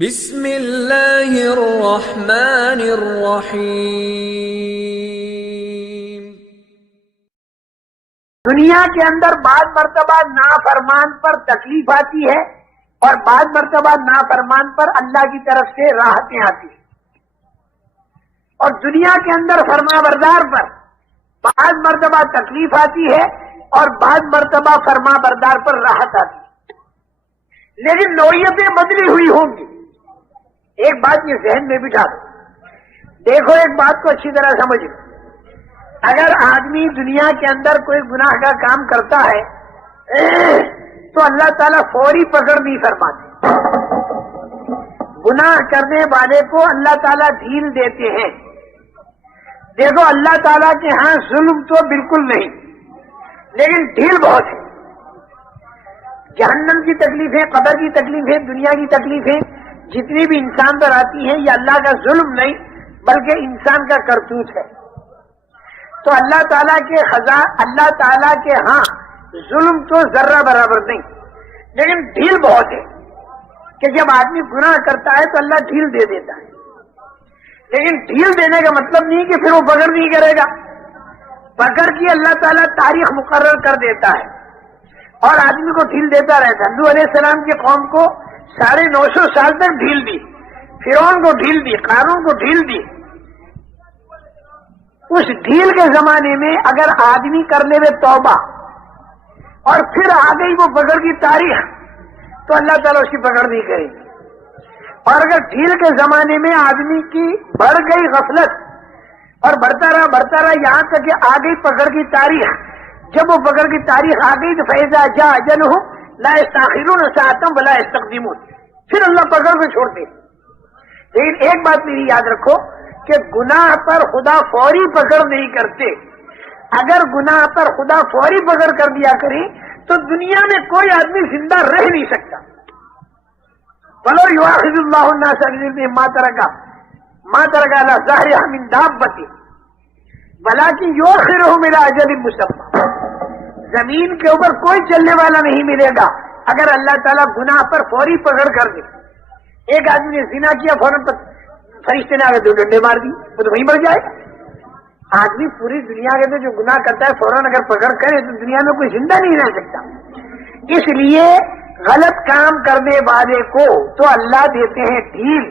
بسم اللہ الرحمن الرحیم۔ دنیا کے اندر بعض مرتبہ نافرمان پر تکلیف آتی ہے اور بعض مرتبہ نافرمان پر اللہ کی طرف سے راحتیں آتی ہیں، اور دنیا کے اندر فرما بردار پر بعض مرتبہ تکلیف آتی ہے اور بعض مرتبہ فرما بردار پر راحت آتی ہے، لیکن نوعیتیں بدلی ہوئی ہوں گی۔ ایک بات یہ ذہن میں بٹھا دو، دیکھو ایک بات کو اچھی طرح سمجھو۔ اگر آدمی دنیا کے اندر کوئی گناہ کا کام کرتا ہے تو اللہ تعالیٰ فوری پکڑ نہیں فرماتے، گناہ کرنے والے کو اللہ تعالیٰ ڈھیل دیتے ہیں۔ دیکھو اللہ تعالیٰ کے ہاں ظلم تو بالکل نہیں، لیکن ڈھیل بہت ہے۔ جہنم کی تکلیفیں، قبر کی تکلیفیں، دنیا کی تکلیفیں جتنی بھی انسان پر آتی ہیں، یہ اللہ کا ظلم نہیں بلکہ انسان کا کرتوت ہے۔ تو اللہ تعالیٰ کے ہاں ظلم تو ذرہ برابر نہیں، لیکن ڈھیل بہت ہے کہ جب آدمی گناہ کرتا ہے تو اللہ ڈھیل دے دیتا ہے، لیکن ڈھیل دینے کا مطلب نہیں کہ پھر وہ پکڑ نہیں کرے گا۔ پکڑ کی اللہ تعالیٰ تاریخ مقرر کر دیتا ہے اور آدمی کو ڈھیل دیتا رہتا ہے۔ نوح علیہ السلام کی قوم کو 950 سال تک ڈھیل دی، فرعون کو ڈھیل دی، قارون کو ڈھیل دی۔ اس ڈھیل کے زمانے میں اگر آدمی کر لے وے توبہ اور پھر آ گئی وہ پکڑ کی تاریخ تو اللہ تعالیٰ اس کی پکڑ نہیں کرے گی۔ اور اگر ڈھیل کے زمانے میں آدمی کی بڑھ گئی غفلت اور بڑھتا رہا یہاں تک کہ آ گئی پکڑ کی تاریخ، جب وہ پکڑ کی تاریخ آ گئی تو فیضا جا اجلہم لا یستاخرون ساعۃ ولا یستقدمون، پھر اللہ پکڑ کو چھوڑتے۔ لیکن ایک بات میری یاد رکھو کہ گناہ پر خدا فوری پکڑ نہیں کرتے۔ اگر گناہ پر خدا فوری پکڑ کر دیا کرے تو دنیا میں کوئی آدمی زندہ رہ نہیں سکتا۔ وَلَوْ يُؤَاخِذُ اللَّهُ النَّاسَ بِظُلْمِهِمْ مَا تَرَكَ عَلَى ظَهْرِهَا مِن دَابَّةٍ وَلَكِنْ يُؤَخِّرُهُمْ إِلَى أَجَلٍ مُّسَمًّى۔ زمین کے اوپر کوئی چلنے والا نہیں ملے گا اگر اللہ تعالیٰ گناہ پر فوری پکڑ کر دے۔ ایک آدمی نے زنا کیا، فوراً فرشتے نے آگے 2 ڈنڈے مار دی، وہ تو وہیں مر جائے گا۔ آدمی پوری دنیا کے اندر جو گناہ کرتا ہے فوراً اگر پکڑ کرے تو دنیا میں کوئی زندہ نہیں رہ سکتا۔ اس لیے غلط کام کرنے والے کو تو اللہ دیتے ہیں ڈھیل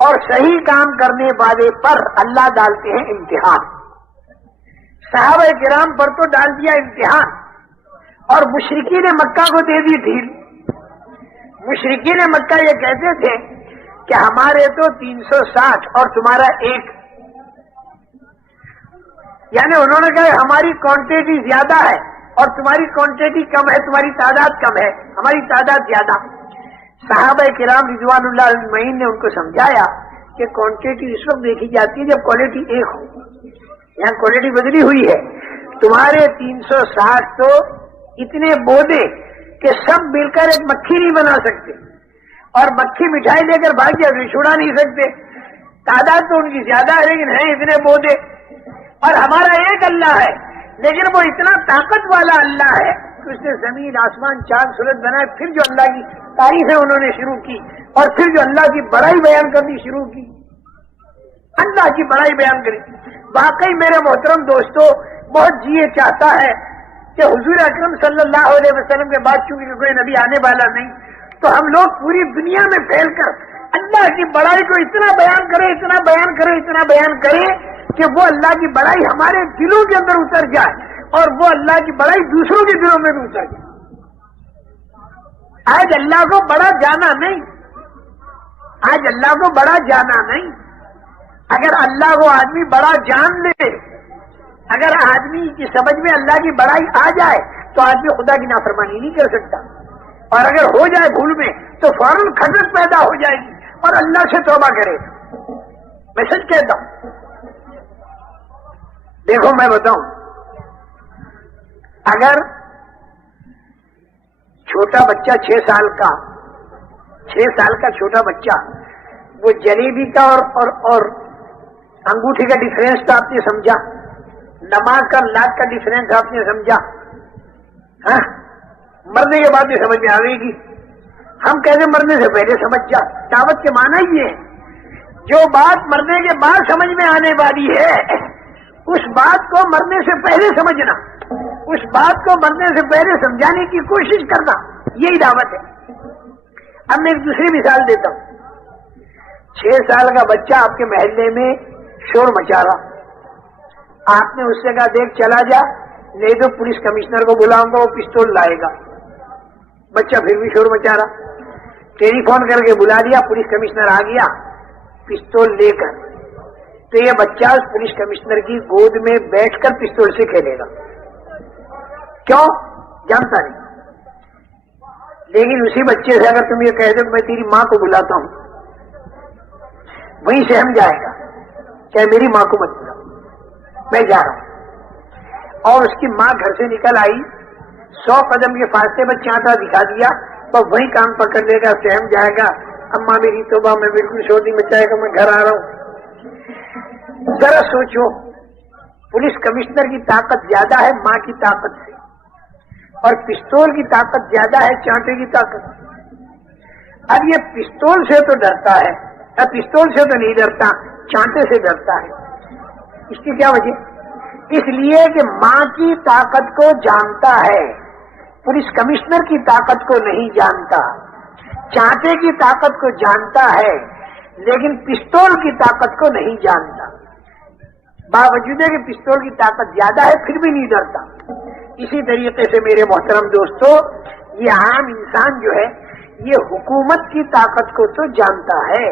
اور صحیح کام کرنے والے پر اللہ ڈالتے ہیں امتحان۔ صحابہ کرام پر تو ڈال دیا امتحان اور مشرکین مکہ کو دے دی ڈھیل۔ مشرکین مکہ یہ کہتے تھے کہ ہمارے تو 360 اور تمہارا 1، یعنی انہوں نے کہا ہماری کوانٹٹی زیادہ ہے اور تمہاری کوانٹٹی کم ہے، تمہاری تعداد کم ہے، ہماری تعداد زیادہ۔ صحابہ کرام رضوان اللہ اجمعین نے ان کو سمجھایا کہ کوانٹٹی اس وقت دیکھی جاتی ہے جب کوالٹی 1 ہو، یہاں کوالٹی بدلی ہوئی ہے۔ تمہارے 360 تو اتنے بودے کہ سب مل کر ایک مکھی نہیں بنا سکتے، اور مکھی مٹھائی لے کر بھاگ جائے چھڑا نہیں سکتے۔ تعداد تو ان کی زیادہ ہے لیکن ہیں اتنے بودے، اور ہمارا ایک اللہ ہے لیکن وہ اتنا طاقت والا اللہ ہے کہ اس نے زمین آسمان چاند سورج بنائے، پھر جو اللہ کی تعریفیں انہوں نے شروع کی اور پھر جو اللہ کی بڑائی بیان کرنی شروع کی، اللہ کی بڑائی بیان کری۔ واقعی میرے محترم دوستو بہت جیے چاہتا ہے کہ حضور اکرم صلی اللہ علیہ وسلم کے بعد چونکہ کوئی نبی آنے والا نہیں تو ہم لوگ پوری دنیا میں پھیل کر اللہ کی بڑائی کو اتنا بیان کریں کہ وہ اللہ کی بڑائی ہمارے دلوں کے اندر اتر جائے اور وہ اللہ کی بڑائی دوسروں کے دلوں میں بھی اتر جائے۔ آج اللہ کو بڑا جانا نہیں، اگر اللہ کو آدمی بڑا جان لے، اگر آدمی کی سمجھ میں اللہ کی بڑائی آ جائے تو آدمی خدا کی نافرمانی نہیں کر سکتا، اور اگر ہو جائے بھول میں تو فوراً کھٹک پیدا ہو جائے گی اور اللہ سے توبہ کرے۔ میں سچ کہتا ہوں، دیکھو میں بتاؤں، اگر چھوٹا بچہ 6 سال کا چھوٹا بچہ وہ جلیبی کا اور انگوٹھی کا ڈفرینس تو آپ نے سمجھا، نماز کا لاکھ کا ڈفرینس آپ نے سمجھا، ہاں مرنے کے بعد بھی سمجھ میں آ گئی گی۔ ہم کہتے مرنے سے پہلے سمجھ جا. دعوت کے معنی یہ ہے جو بات مرنے کے بعد سمجھ میں آنے والی ہے اس بات کو مرنے سے پہلے سمجھنا, اس بات کو مرنے سے پہلے سمجھانے کی کوشش کرنا, یہی دعوت ہے. اب میں ایک دوسری مثال دیتا ہوں. 6 سال کا بچہ آپ کے محلے میں شور مچا رہا, آپ نے اس سے کہا دیکھ چلا جا نہیں تو پولیس کمشنر کو بلاؤں گا, وہ پستول لائے گا. بچہ پھر بھی شور مچا رہا, ٹیلی فون کر کے بلا دیا, پولیس کمشنر آ گیا پستول لے کر, تو یہ بچہ اس پولیس کمشنر کی گود میں بیٹھ کر پستول سے کھیلے گا. کیوں جانتا نہیں. لیکن اسی بچے سے اگر تم یہ کہہ دو میں تیری ماں کو بلاتا ہوں, وہیں سہم جائے گا چاہے میری ماں کو مت بلاؤ, میں جا رہا ہوں. اور اس کی ماں گھر سے نکل آئی, 100 قدم کے فاصلے پر چانٹا دکھا دیا تو وہیں کام پکڑ لے گا, سہم جائے گا اماں میری توبہ میں بالکل شور نہیں مچائے گا, میں گھر آ رہا ہوں. ذرا سوچو, پولیس کمشنر کی طاقت زیادہ ہے ماں کی طاقت سے, اور پستول کی طاقت زیادہ ہے چانٹے کی طاقت. اب یہ پستول سے تو ڈرتا ہے, پستول سے تو نہیں ڈرتا, چانٹے سے ڈرتا ہے. اس کی کیا وجہ؟ اس لیے کہ ماں کی طاقت کو جانتا ہے, پولیس کمشنر کی طاقت کو نہیں جانتا. چانٹے کی طاقت کو جانتا ہے لیکن پستول کی طاقت کو نہیں جانتا. باوجود ہے کہ پستول کی طاقت زیادہ ہے پھر بھی نہیں ڈرتا. اسی طریقے سے میرے محترم دوستو, یہ عام انسان جو ہے یہ حکومت کی طاقت کو تو جانتا ہے.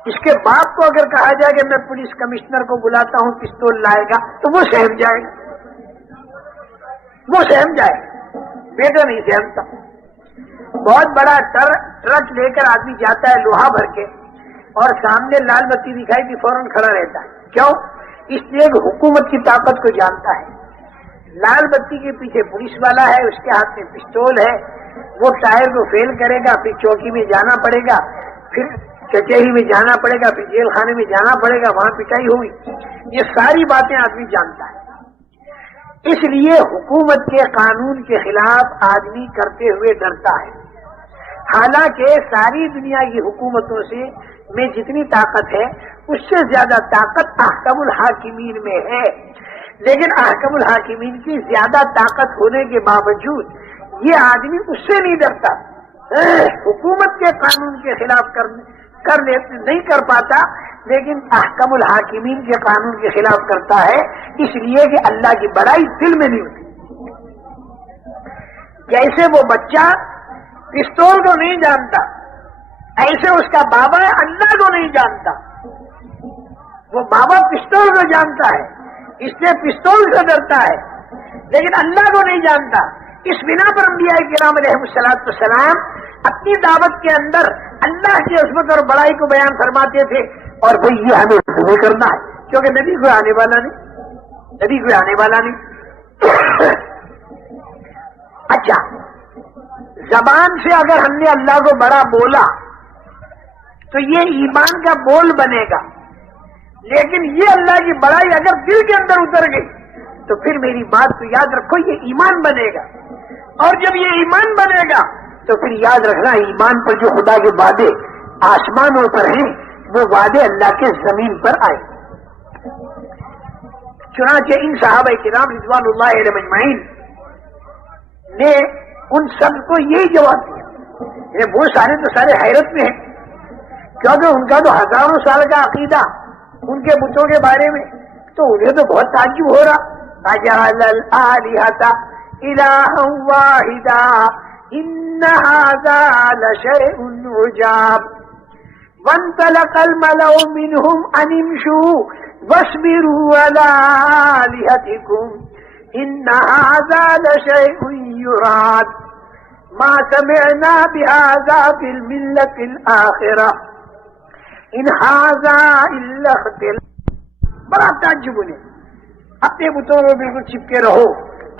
اس کے باپ کو اگر کہا جائے کہ میں پولیس کمشنر کو بلاتا ہوں پستول لائے گا تو وہ سہم جائے گا, وہ سہم جائے گا, بیٹا نہیں سہمتا. بہت بڑا ٹرک لے کر آدمی جاتا ہے لوہا بھر کے, اور سامنے لال بتی دکھائی دی فوراً کھڑا رہتا ہے. کیوں؟ اس لیے کہ حکومت کی طاقت کو جانتا ہے. لال بتی کے پیچھے پولیس والا ہے, اس کے ہاتھ میں پستول ہے, وہ ٹائر کو فیل کرے گا, پھر چوکی میں جانا پڑے گا, پھر کچہری میں جانا پڑے گا, پھر جیل خانے میں جانا پڑے گا, وہاں پٹائی ہوگی. یہ ساری باتیں آدمی جانتا ہے. اس لیے حکومت کے قانون کے خلاف آدمی کرتے ہوئے ڈرتا ہے. حالانکہ ساری دنیا کی حکومتوں سے میں جتنی طاقت ہے اس سے زیادہ طاقت احکم الحاکمین میں ہے. لیکن احکم الحاکمین کی زیادہ طاقت ہونے کے باوجود یہ آدمی اس سے نہیں ڈرتا. حکومت کے قانون کے خلاف نہیں کر پاتا, لیکن احکم الحاکمین کے قانون کے خلاف کرتا ہے, اس لیے کہ اللہ کی بڑائی دل میں نہیں ہوتی. جیسے وہ بچہ پستول کو نہیں جانتا, ایسے اس کا بابا اللہ کو نہیں جانتا. وہ بابا پستول کو جانتا ہے, اس لیے پستول سے ڈرتا ہے, لیکن اللہ کو نہیں جانتا. اس بنا پر انبیاء کرام علیہ السلام اپنی دعوت کے اندر اللہ کی عظمت اور بڑائی کو بیان فرماتے تھے, اور بھئی یہ ہمیں نہیں کرنا ہے کیونکہ نبی کوئی آنے والا نہیں, نبی کوئی آنے والا نہیں. اچھا, زبان سے اگر ہم نے اللہ کو بڑا بولا تو یہ ایمان کا بول بنے گا, لیکن یہ اللہ کی بڑائی اگر دل کے اندر اتر گئی تو پھر میری بات کو یاد رکھو, یہ ایمان بنے گا. اور جب یہ ایمان بنے گا تو پھر یاد رکھنا ایمان پر جو خدا کے وعدے آسمانوں پر ہیں وہ وعدے اللہ کے زمین پر آئے. چنانچہ ان صحابہ کرام رضوان اللہ علیہم اجمعین نے ان سب کو یہی جواب دیا. وہ سارے تو سارے حیرت میں ہیں, کیونکہ ان کا تو ہزاروں سال کا عقیدہ ان کے بتوں کے بارے میں, تو انہیں تو بہت تعجب ہو رہا. اجعل الآلہۃ الہا واحدا ان ھذا لشیء عجاب وانطلق الملأ منهم ان امشوا واصبروا على آلهتكم ان ھذا لشیء یراد ما سمعنا بهذا في الملة الآخرة ان ھذا الا اختلاق. بڑا تعجب انہیں, اپنے بتوں میں بالکل چپکے رہو,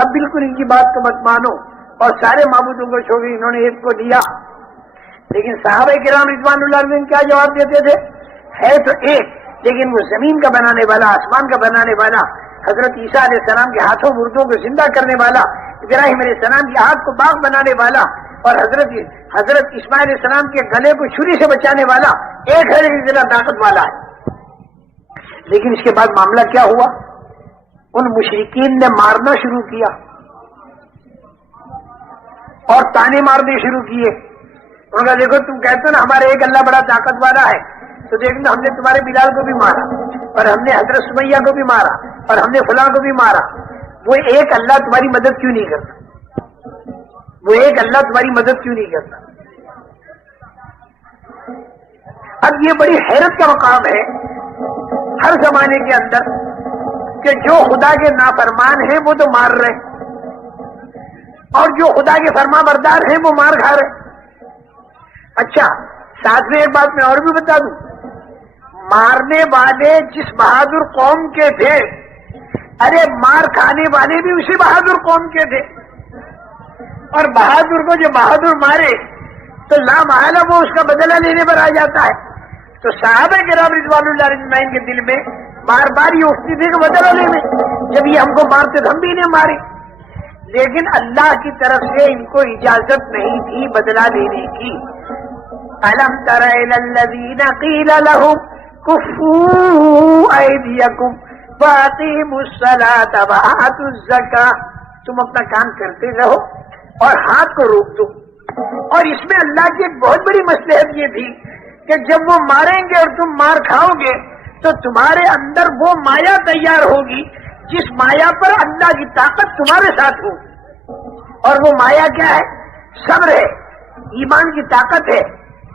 اب بالکل ان کی بات کو مت مانو, اور سارے معبودوں کو چھوڑ انہوں نے ایک کو دیا. لیکن صحابہ کرام رضوان اللہ علیہم کیا جواب دیتے تھے؟ ہے تو ایک, لیکن وہ زمین کا بنانے والا, آسمان کا بنانے والا, حضرت عیسیٰ علیہ السلام کے ہاتھوں مردوں کو زندہ کرنے والا, ابراہیم علیہ السلام کے ہاتھ کو باغ بنانے والا, اور حضرت اسماعیل علیہ السلام کے گلے کو چھری سے بچانے والا ایک ہے اتنا طاقت والا ہے. لیکن اس کے بعد معاملہ کیا ہوا؟ ان مشرکین نے مارنا شروع کیا اور تانے مارنے شروع کیے. انہوں نے دیکھو تم کہتے ہو نا ہمارے ایک اللہ بڑا طاقت والا ہے، تو دیکھنا ہم نے تمہارے بلال کو بھی مارا، اور ہم نے حضرت سمیہ کو بھی مارا، اور ہم نے فلاں کو بھی مارا. وہ ایک اللہ تمہاری مدد کیوں نہیں کرتا؟ وہ ایک اللہ تمہاری مدد کیوں نہیں کرتا؟ اب یہ بڑی حیرت کا مقام ہے ہر زمانے کے اندر کہ جو خدا کے نافرمان ہیں وہ تو مار رہے ہیں، اور جو خدا کے فرما بردار ہیں وہ مار کھا رہے ہیں. اچھا ساتھ میں ایک بات میں اور بھی بتا دوں، مارنے والے جس بہادر قوم کے تھے، ارے مار کھانے والے بھی اسی بہادر قوم کے تھے. اور بہادر کو جو بہادر مارے تو لا محالہ وہ اس کا بدلہ لینے پر آ جاتا ہے. تو صحابہ کرام رضوان اللہ اجمعین کے دل میں بار بار یہ اٹھتی تھی کہ بدلہ لینے، جب یہ ہم کو مارتے تو ہم بھی انہیں مارے. لیکن اللہ کی طرف سے ان کو اجازت نہیں تھی بدلہ لینے کی. أَلَمْ تَرَ إِلَى الَّذِينَ قِيلَ لَهُمْ كُفُّوا أَيْدِيَكُمْ وَأَقِيمُوا الصَّلَاةَ وَآتُوا الزَّكَاةَ. تم اپنا کام کرتے رہو اور ہاتھ کو روک دو. اور اس میں اللہ کی ایک بہت بڑی مصلحت یہ تھی کہ جب وہ ماریں گے اور تم مار کھاؤ گے تو تمہارے اندر وہ مایا تیار ہوگی جس مایا پر اللہ کی طاقت تمہارے ساتھ ہوگی. اور وہ مایا کیا ہے؟ صبر ہے، ایمان کی طاقت ہے،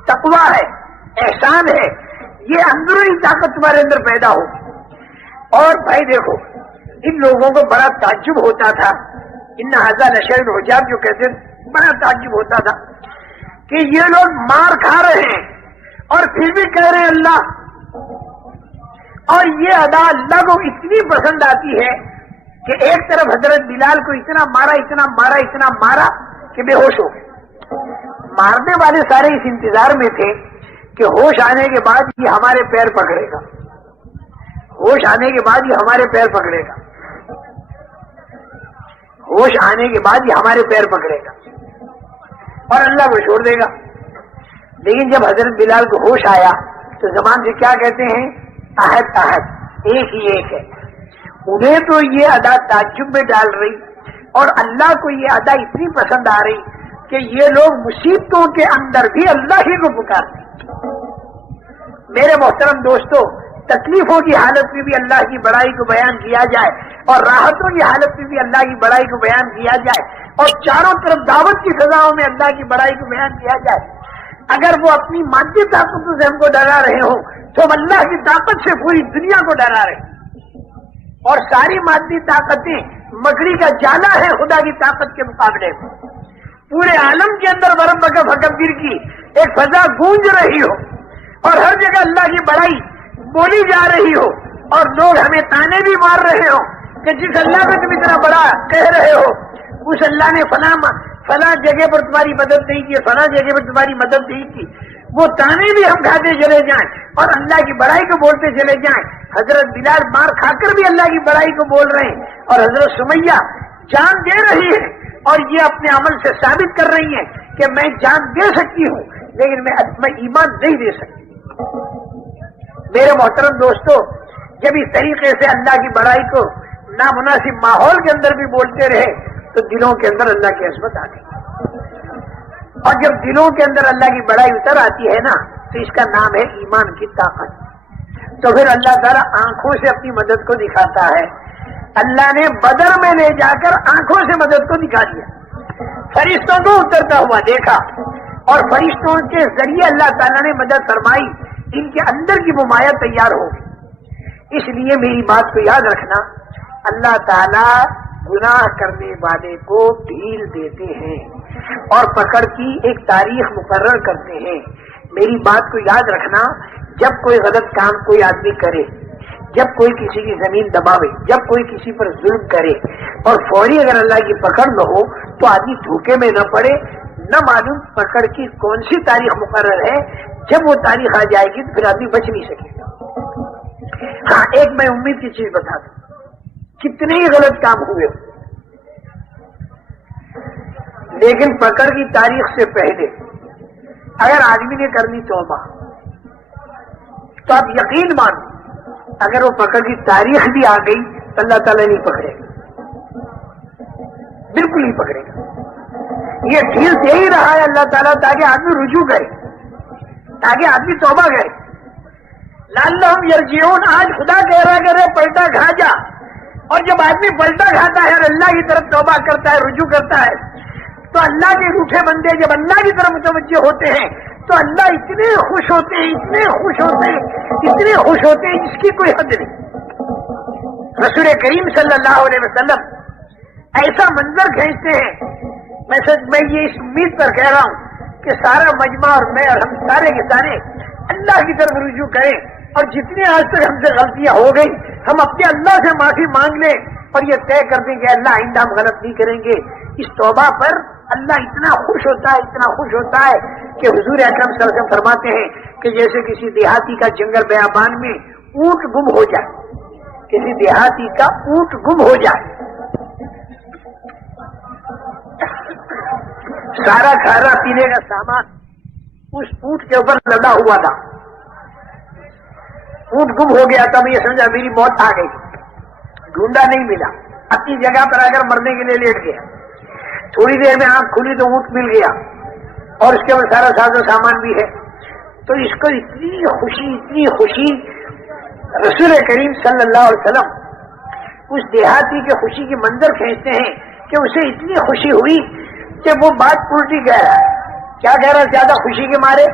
تقویٰ ہے، احسان ہے. یہ اندرونی طاقت تمہارے اندر پیدا ہوگی. اور بھائی دیکھو ان لوگوں کو بڑا تعجب ہوتا تھا، ان ھذا لشیء عجاب جو کہتے ہیں، بڑا تعجب ہوتا تھا کہ یہ لوگ مار کھا رہے ہیں اور پھر بھی کہہ رہے ہیں اللہ. اور یہ ادا اللہ کو اتنی پسند آتی ہے کہ ایک طرف حضرت بلال کو اتنا مارا کہ بے ہوش ہو گئے. مارنے والے سارے اس انتظار میں تھے کہ ہوش آنے کے بعد یہ ہمارے پیر پکڑے گا، ہوش آنے کے بعد یہ ہمارے پیر پکڑے گا، ہوش آنے کے بعد یہ ہمارے پیر پکڑے گا اور اللہ کو چھوڑ دے گا. لیکن جب حضرت بلال کو ہوش آیا تو زبان سے کیا کہتے ہیں؟ احد احد، ایک ہی ایک ہے. انہیں تو یہ ادا تعجب میں ڈال رہی اور اللہ کو یہ ادا اتنی پسند آ رہی کہ یہ لوگ مصیبتوں کے اندر بھی اللہ ہی کو پکارتے. میرے محترم دوستو، تکلیفوں کی حالت میں بھی اللہ کی بڑائی کو بیان کیا جائے اور راحتوں کی حالت میں بھی اللہ کی بڑائی کو بیان کیا جائے اور چاروں طرف دعوت کی فضاؤں میں اللہ کی بڑائی کو بیان کیا جائے. اگر وہ اپنی مادی طاقتوں سے ہم کو ڈرا رہے ہوں تو ہم اللہ کی طاقت سے پوری دنیا کو ڈرا رہے ہیں. اور ساری مادی طاقتیں مکڑی کا جالا ہے خدا کی طاقت کے مقابلے میں. پورے عالم کے اندر ورب کا فکبر کی ایک فضا گونج رہی ہو اور ہر جگہ اللہ کی بڑائی بولی جا رہی ہو اور لوگ ہمیں تانے بھی مار رہے ہو کہ جس اللہ کو تم اتنا بڑا کہہ رہے ہو اس اللہ نے فلاں جگہ پر تمہاری مدد نہیں کی، فلاں جگہ پر تمہاری مدد نہیں کی. وہ تانے بھی ہم کھاتے چلے جائیں اور اللہ کی بڑائی کو بولتے چلے جائیں. حضرت بلال مار کھا کر بھی اللہ کی بڑائی کو بول رہے ہیں اور حضرت سمیہ جان دے رہی ہے اور یہ اپنے عمل سے ثابت کر رہی ہیں کہ میں جان دے سکتی ہوں لیکن میں ایمان نہیں دے سکتی. میرے محترم دوستو، جب اس طریقے سے اللہ کی بڑائی کو نامناسب ماحول کے اندر بھی بولتے رہے تو دلوں کے اندر اللہ کی عظمت آ گئی. اور جب دلوں کے اندر اللہ کی بڑائی اتر آتی ہے نا تو اس کا نام ہے ایمان کی طاقت. تو پھر اللہ تعالیٰ آنکھوں سے اپنی مدد کو دکھاتا ہے. اللہ نے بدر میں لے جا کر آنکھوں سے مدد کو دکھا دیا، فرشتوں کو اترتا ہوا دیکھا اور فرشتوں کے ذریعے اللہ تعالیٰ نے مدد فرمائی. ان کے اندر کی ممایا تیار ہو گئی. اس لیے میری بات کو یاد رکھنا، اللہ تعالیٰ گناہ کرنے والے کو ڈھیل دیتے ہیں اور پکڑ کی ایک تاریخ مقرر کرتے ہیں. میری بات کو یاد رکھنا، جب کوئی غلط کام کوئی آدمی کرے، جب کوئی کسی کی زمین دباوے، جب کوئی کسی پر ظلم کرے اور فوری اگر اللہ کی پکڑ نہ ہو تو آدمی دھوکے میں نہ پڑے. نہ معلوم پکڑ کی کون سی تاریخ مقرر ہے، جب وہ تاریخ آ جائے گی تو پھر آدمی بچ نہیں سکے گا. ہاں ایک میں امید کی چیز بتا دوں، کتنے ہی غلط کام ہوئے ہو لیکن پکڑ کی تاریخ سے پہلے اگر آدمی نے کرنی توبہ تو آپ یقین مانو اگر وہ پکڑ کی تاریخ بھی آ گئی تو اللہ تعالیٰ نہیں پکڑے گا، بالکل نہیں پکڑے گا۔ یہ ڈھیل دے ہی رہا ہے اللہ تعالیٰ تاکہ آدمی رجوع کرے، تاکہ آدمی توبہ کرے۔ لعلہم یرجعون، آج خدا کہہ رہا کہ رے پلٹا کھا جا، اور جب آدمی پلٹا کھاتا ہے اور اللہ کی طرف توبہ کرتا ہے، رجوع کرتا ہے، تو اللہ کے روٹھے بندے جب اللہ کی طرف متوجہ ہوتے ہیں تو اللہ اتنے خوش ہوتے ہیں، اتنے خوش ہوتے ہیں، اتنے خوش ہوتے ہیں جس کی کوئی حد نہیں۔ رسول کریم صلی اللہ علیہ وسلم ایسا منظر کھینچتے ہیں، میں یہ اس امید پر کہہ رہا ہوں کہ سارا مجمع اور میں اور ہم سارے کے سارے اللہ کی طرف رجوع کریں، اور جتنی آج تک ہم سے غلطیاں ہو گئی ہم اپنے اللہ سے معافی مانگ لیں اور یہ طے کر دیں کہ اللہ آئندہ ہم غلط نہیں کریں گے۔ اس توبہ پر اللہ اتنا خوش ہوتا ہے، اتنا خوش ہوتا ہے کہ حضور اکرم صلی اللہ علیہ وسلم فرماتے ہیں کہ جیسے کسی دیہاتی کا جنگل بیابان میں اونٹ گم ہو جائے، کسی دیہاتی کا اونٹ گم ہو جائے، سارا کھانا پینے کا سامان اس اونٹ کے اوپر لدا ہوا تھا، اونٹ گم ہو گیا تب یہ سمجھا میری موت آ گئی، ڈھونڈا نہیں ملا، اپنی جگہ پر اگر مرنے کے لیے لیٹ گیا، تھوڑی دیر میں آنکھ کھلی تو اونٹ مل گیا اور اس کے اوپر سارا ساز و سامان بھی ہے، تو اس کو اتنی خوشی رسول کریم صلی اللہ علیہ وسلم اس دیہاتی کے خوشی کی منظر کھینچتے ہیں کہ اسے اتنی خوشی ہوئی کہ وہ بات الٹی کہہ رہا ہے۔ کیا کہہ رہا ہے زیادہ خوشی کے مارے؟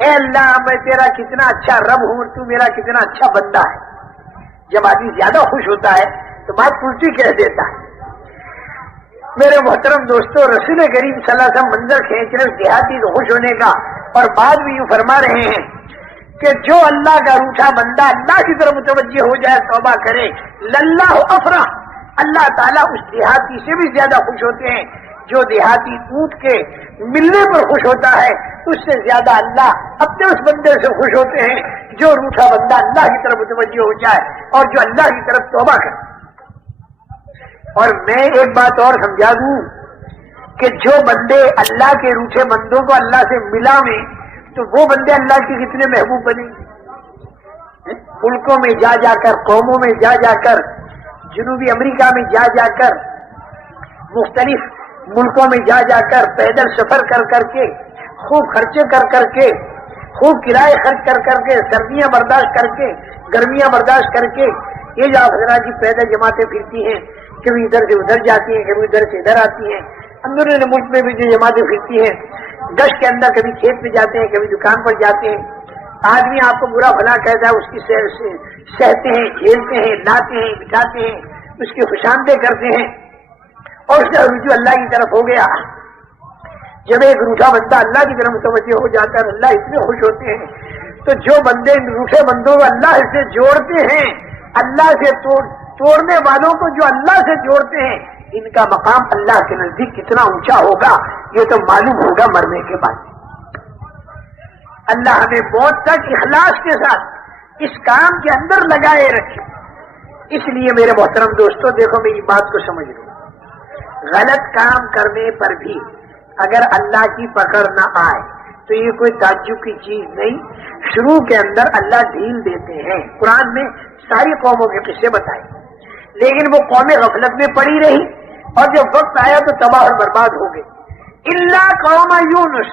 اے اللہ میں تیرا کتنا اچھا رب ہوں، تو میرا کتنا اچھا بندہ ہے۔ جب آدمی زیادہ خوش ہوتا ہے تو بات الٹی کہہ دیتا ہے۔ میرے محترم دوستو، رسول کریم صلی اللہ علیہ وسلم منظر کھینچ رہے دیہاتی کو خوش ہونے کا، اور بعد بھی یوں فرما رہے ہیں کہ جو اللہ کا روٹھا بندہ اللہ کی طرف متوجہ ہو جائے، توبہ کرے، للہ افرح، اللہ تعالیٰ اس دیہاتی سے بھی زیادہ خوش ہوتے ہیں۔ جو دیہاتی اونٹ کے ملنے پر خوش ہوتا ہے اس سے زیادہ اللہ اپنے اس بندے سے خوش ہوتے ہیں جو روٹھا بندہ اللہ کی طرف متوجہ ہو جائے اور جو اللہ کی طرف توبہ کرے۔ اور میں ایک بات اور سمجھا دوں کہ جو بندے اللہ کے روٹھے بندوں کو اللہ سے ملا میں، تو وہ بندے اللہ کے کتنے محبوب بنے، ملکوں میں جا جا کر، قوموں میں جا جا کر، جنوبی امریکہ میں جا جا کر، مختلف ملکوں میں جا جا کر، پیدل سفر کر کر کے، خوب خرچے کر کر کے، خوب کرائے خرچ کر کر کے، سردیاں برداشت کر کے، گرمیاں برداشت کر کے، یہ جو حضرات کی پیدل جماعتیں پھرتی ہیں، کبھی ادھر سے ادھر جاتی ہیں، کبھی ادھر سے ادھر آتی ہیں، اندرون ملک میں بھی جو جماعتیں پھرتی ہیں، گشت کے اندر کبھی کھیت میں جاتے ہیں، کبھی دکان پر جاتے ہیں، آدمی آپ کو برا بھلا کہتا ہے، اس کی سہتے ہیں، جھیلتے ہیں، لاتے ہیں، بٹھاتے ہیں، اس کی خوشامدیں کرتے ہیں، اور اس کا رجوع اللہ کی طرف ہو گیا۔ جب ایک روٹھا بندہ اللہ کی طرف متوجہ ہو جاتا ہے، اللہ اتنے خوش ہوتے ہیں، تو جو بندے ان روٹھے بندوں کو اللہ سے جوڑتے ہیں، اللہ سے توڑنے والوں کو جو اللہ سے جوڑتے ہیں، ان کا مقام اللہ کے نزدیک کتنا اونچا ہوگا یہ تو معلوم ہوگا مرنے کے بعد۔ اللہ ہمیں موت تک اخلاص کے ساتھ اس کام کے اندر لگائے رکھے۔ اس لیے میرے محترم دوستو، دیکھو میری بات کو سمجھ لو، غلط کام کرنے پر بھی اگر اللہ کی پکڑ نہ آئے تو یہ کوئی تعجب کی چیز نہیں۔ شروع کے اندر اللہ ڈھیل دیتے ہیں، قرآن میں ساری قوموں کے قصے بتائے، لیکن وہ قومیں غفلت میں پڑی رہی اور جب وقت آیا تو تباہ اور برباد ہو گئی۔ اللہ قوم یونس،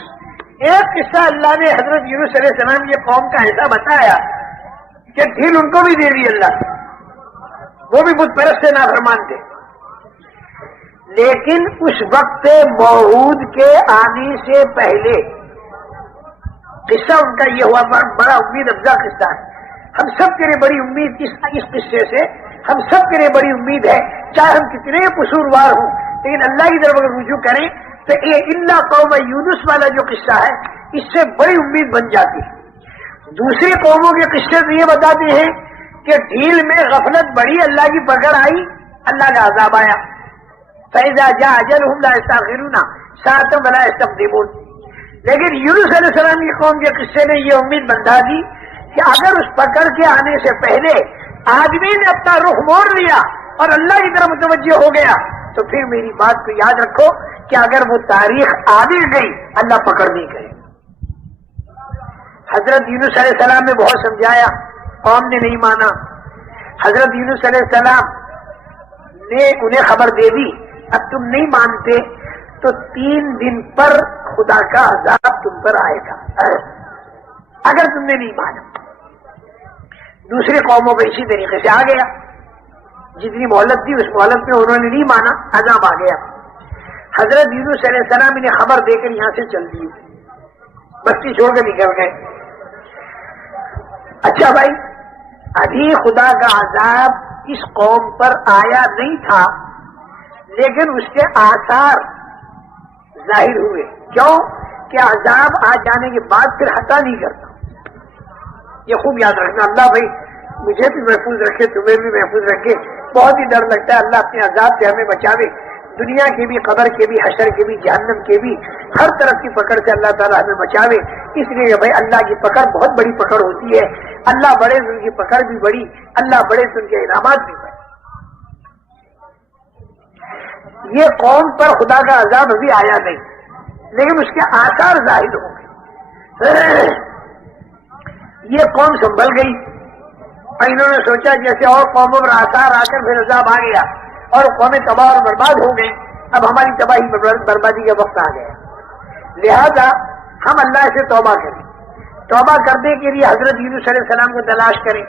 ایک قصہ اللہ نے حضرت یونس علیہ السلام کی قوم کا ایسا بتایا کہ ڈھیل ان کو بھی دے دی اللہ، وہ بھی بت پرست سے نافرمان تھے، لیکن اس وقت موعود کے آنے سے پہلے قصہ ان کا یہ ہوا، بڑا امید افزا قصہ ہے۔ ہم سب کے لیے بڑی امید اس قصے سے، ہم سب کے لیے بڑی امید ہے، چاہے ہم کتنے قصوروار ہوں، لیکن اللہ کی طرف اگر رجوع کریں تو یہ اللہ قوم یونس والا جو قصہ ہے اس سے بڑی امید بن جاتی ہے۔ دوسری قوموں کے قصے تو یہ بتاتے ہیں کہ ڈھیل میں غفلت بڑھی، اللہ کی پکڑ آئی، اللہ کا عذاب آیا۔ فَإِذَا جَاءَ أَجَلُهُمْ لَا يَسْتَأْخِرُونَ سَاعَةً وَلَا يَسْتَقْدِمُونَ۔ لیکن یونس علیہ السلام کی قوم کے قصے نے یہ امید بندھا دی کہ اگر اس پکڑ کے آنے سے پہلے آدمی نے اپنا رخ موڑ لیا اور اللہ کی طرف متوجہ ہو گیا تو پھر میری بات کو یاد رکھو کہ اگر وہ تاریخ آگے گئی اللہ پکڑ نہیں کرے. حضرت یونس علیہ السلام نے بہت سمجھایا، قوم نے نہیں مانا. حضرت یونس علیہ السلام نے انہیں خبر دے دی اب تم نہیں مانتے تو 3 دن پر خدا کا عذاب تم پر آئے گا اگر تم نے نہیں مانا. دوسری قوموں کو اسی طریقے سے آ گیا، جتنی مہلت تھی اس مہلت میں انہوں نے نہیں مانا، عذاب آ گیا. حضرت یونس علیہ السلام انہیں خبر دے کر یہاں سے چل دیے، بستی چھوڑ کے نکل گئے. اچھا بھائی، ابھی خدا کا عذاب اس قوم پر آیا نہیں تھا لیکن اس کے آثار ظاہر ہوئے. کیوں کہ عذاب آ جانے کے بعد پھر ہٹا نہیں کرتا. یہ خوب یاد رکھنا. اللہ بھائی مجھے بھی محفوظ رکھے، تمہیں بھی محفوظ رکھے. بہت ہی ڈر لگتا ہے، اللہ اپنے عذاب سے ہمیں بچاوے، دنیا کے بھی، قبر کے بھی، حشر کے بھی، جہنم کے بھی، ہر طرف کی پکڑ سے اللہ تعالیٰ ہمیں بچاوے. اس لیے بھائی اللہ کی پکڑ بہت بڑی پکڑ ہوتی ہے. اللہ بڑے تو ان کی پکڑ بھی بڑی، اللہ بڑے تو ان کے انعامات بھی بڑے. یہ قوم پر خدا کا عذاب ابھی آیا نہیں لیکن اس کے آثار ظاہر ہو گئے. یہ قوم سنبھل گئی اور انہوں نے سوچا جیسے اور قوموں پر آثار آ کر پھر عذاب آ گیا اور قومیں تباہ اور برباد ہو گئیں، اب ہماری تباہی بربادی کا وقت آ گیا. لہذا ہم اللہ سے توبہ کریں. توبہ کرنے کے لیے حضرت یونس علیہ السلام کو تلاش کریں.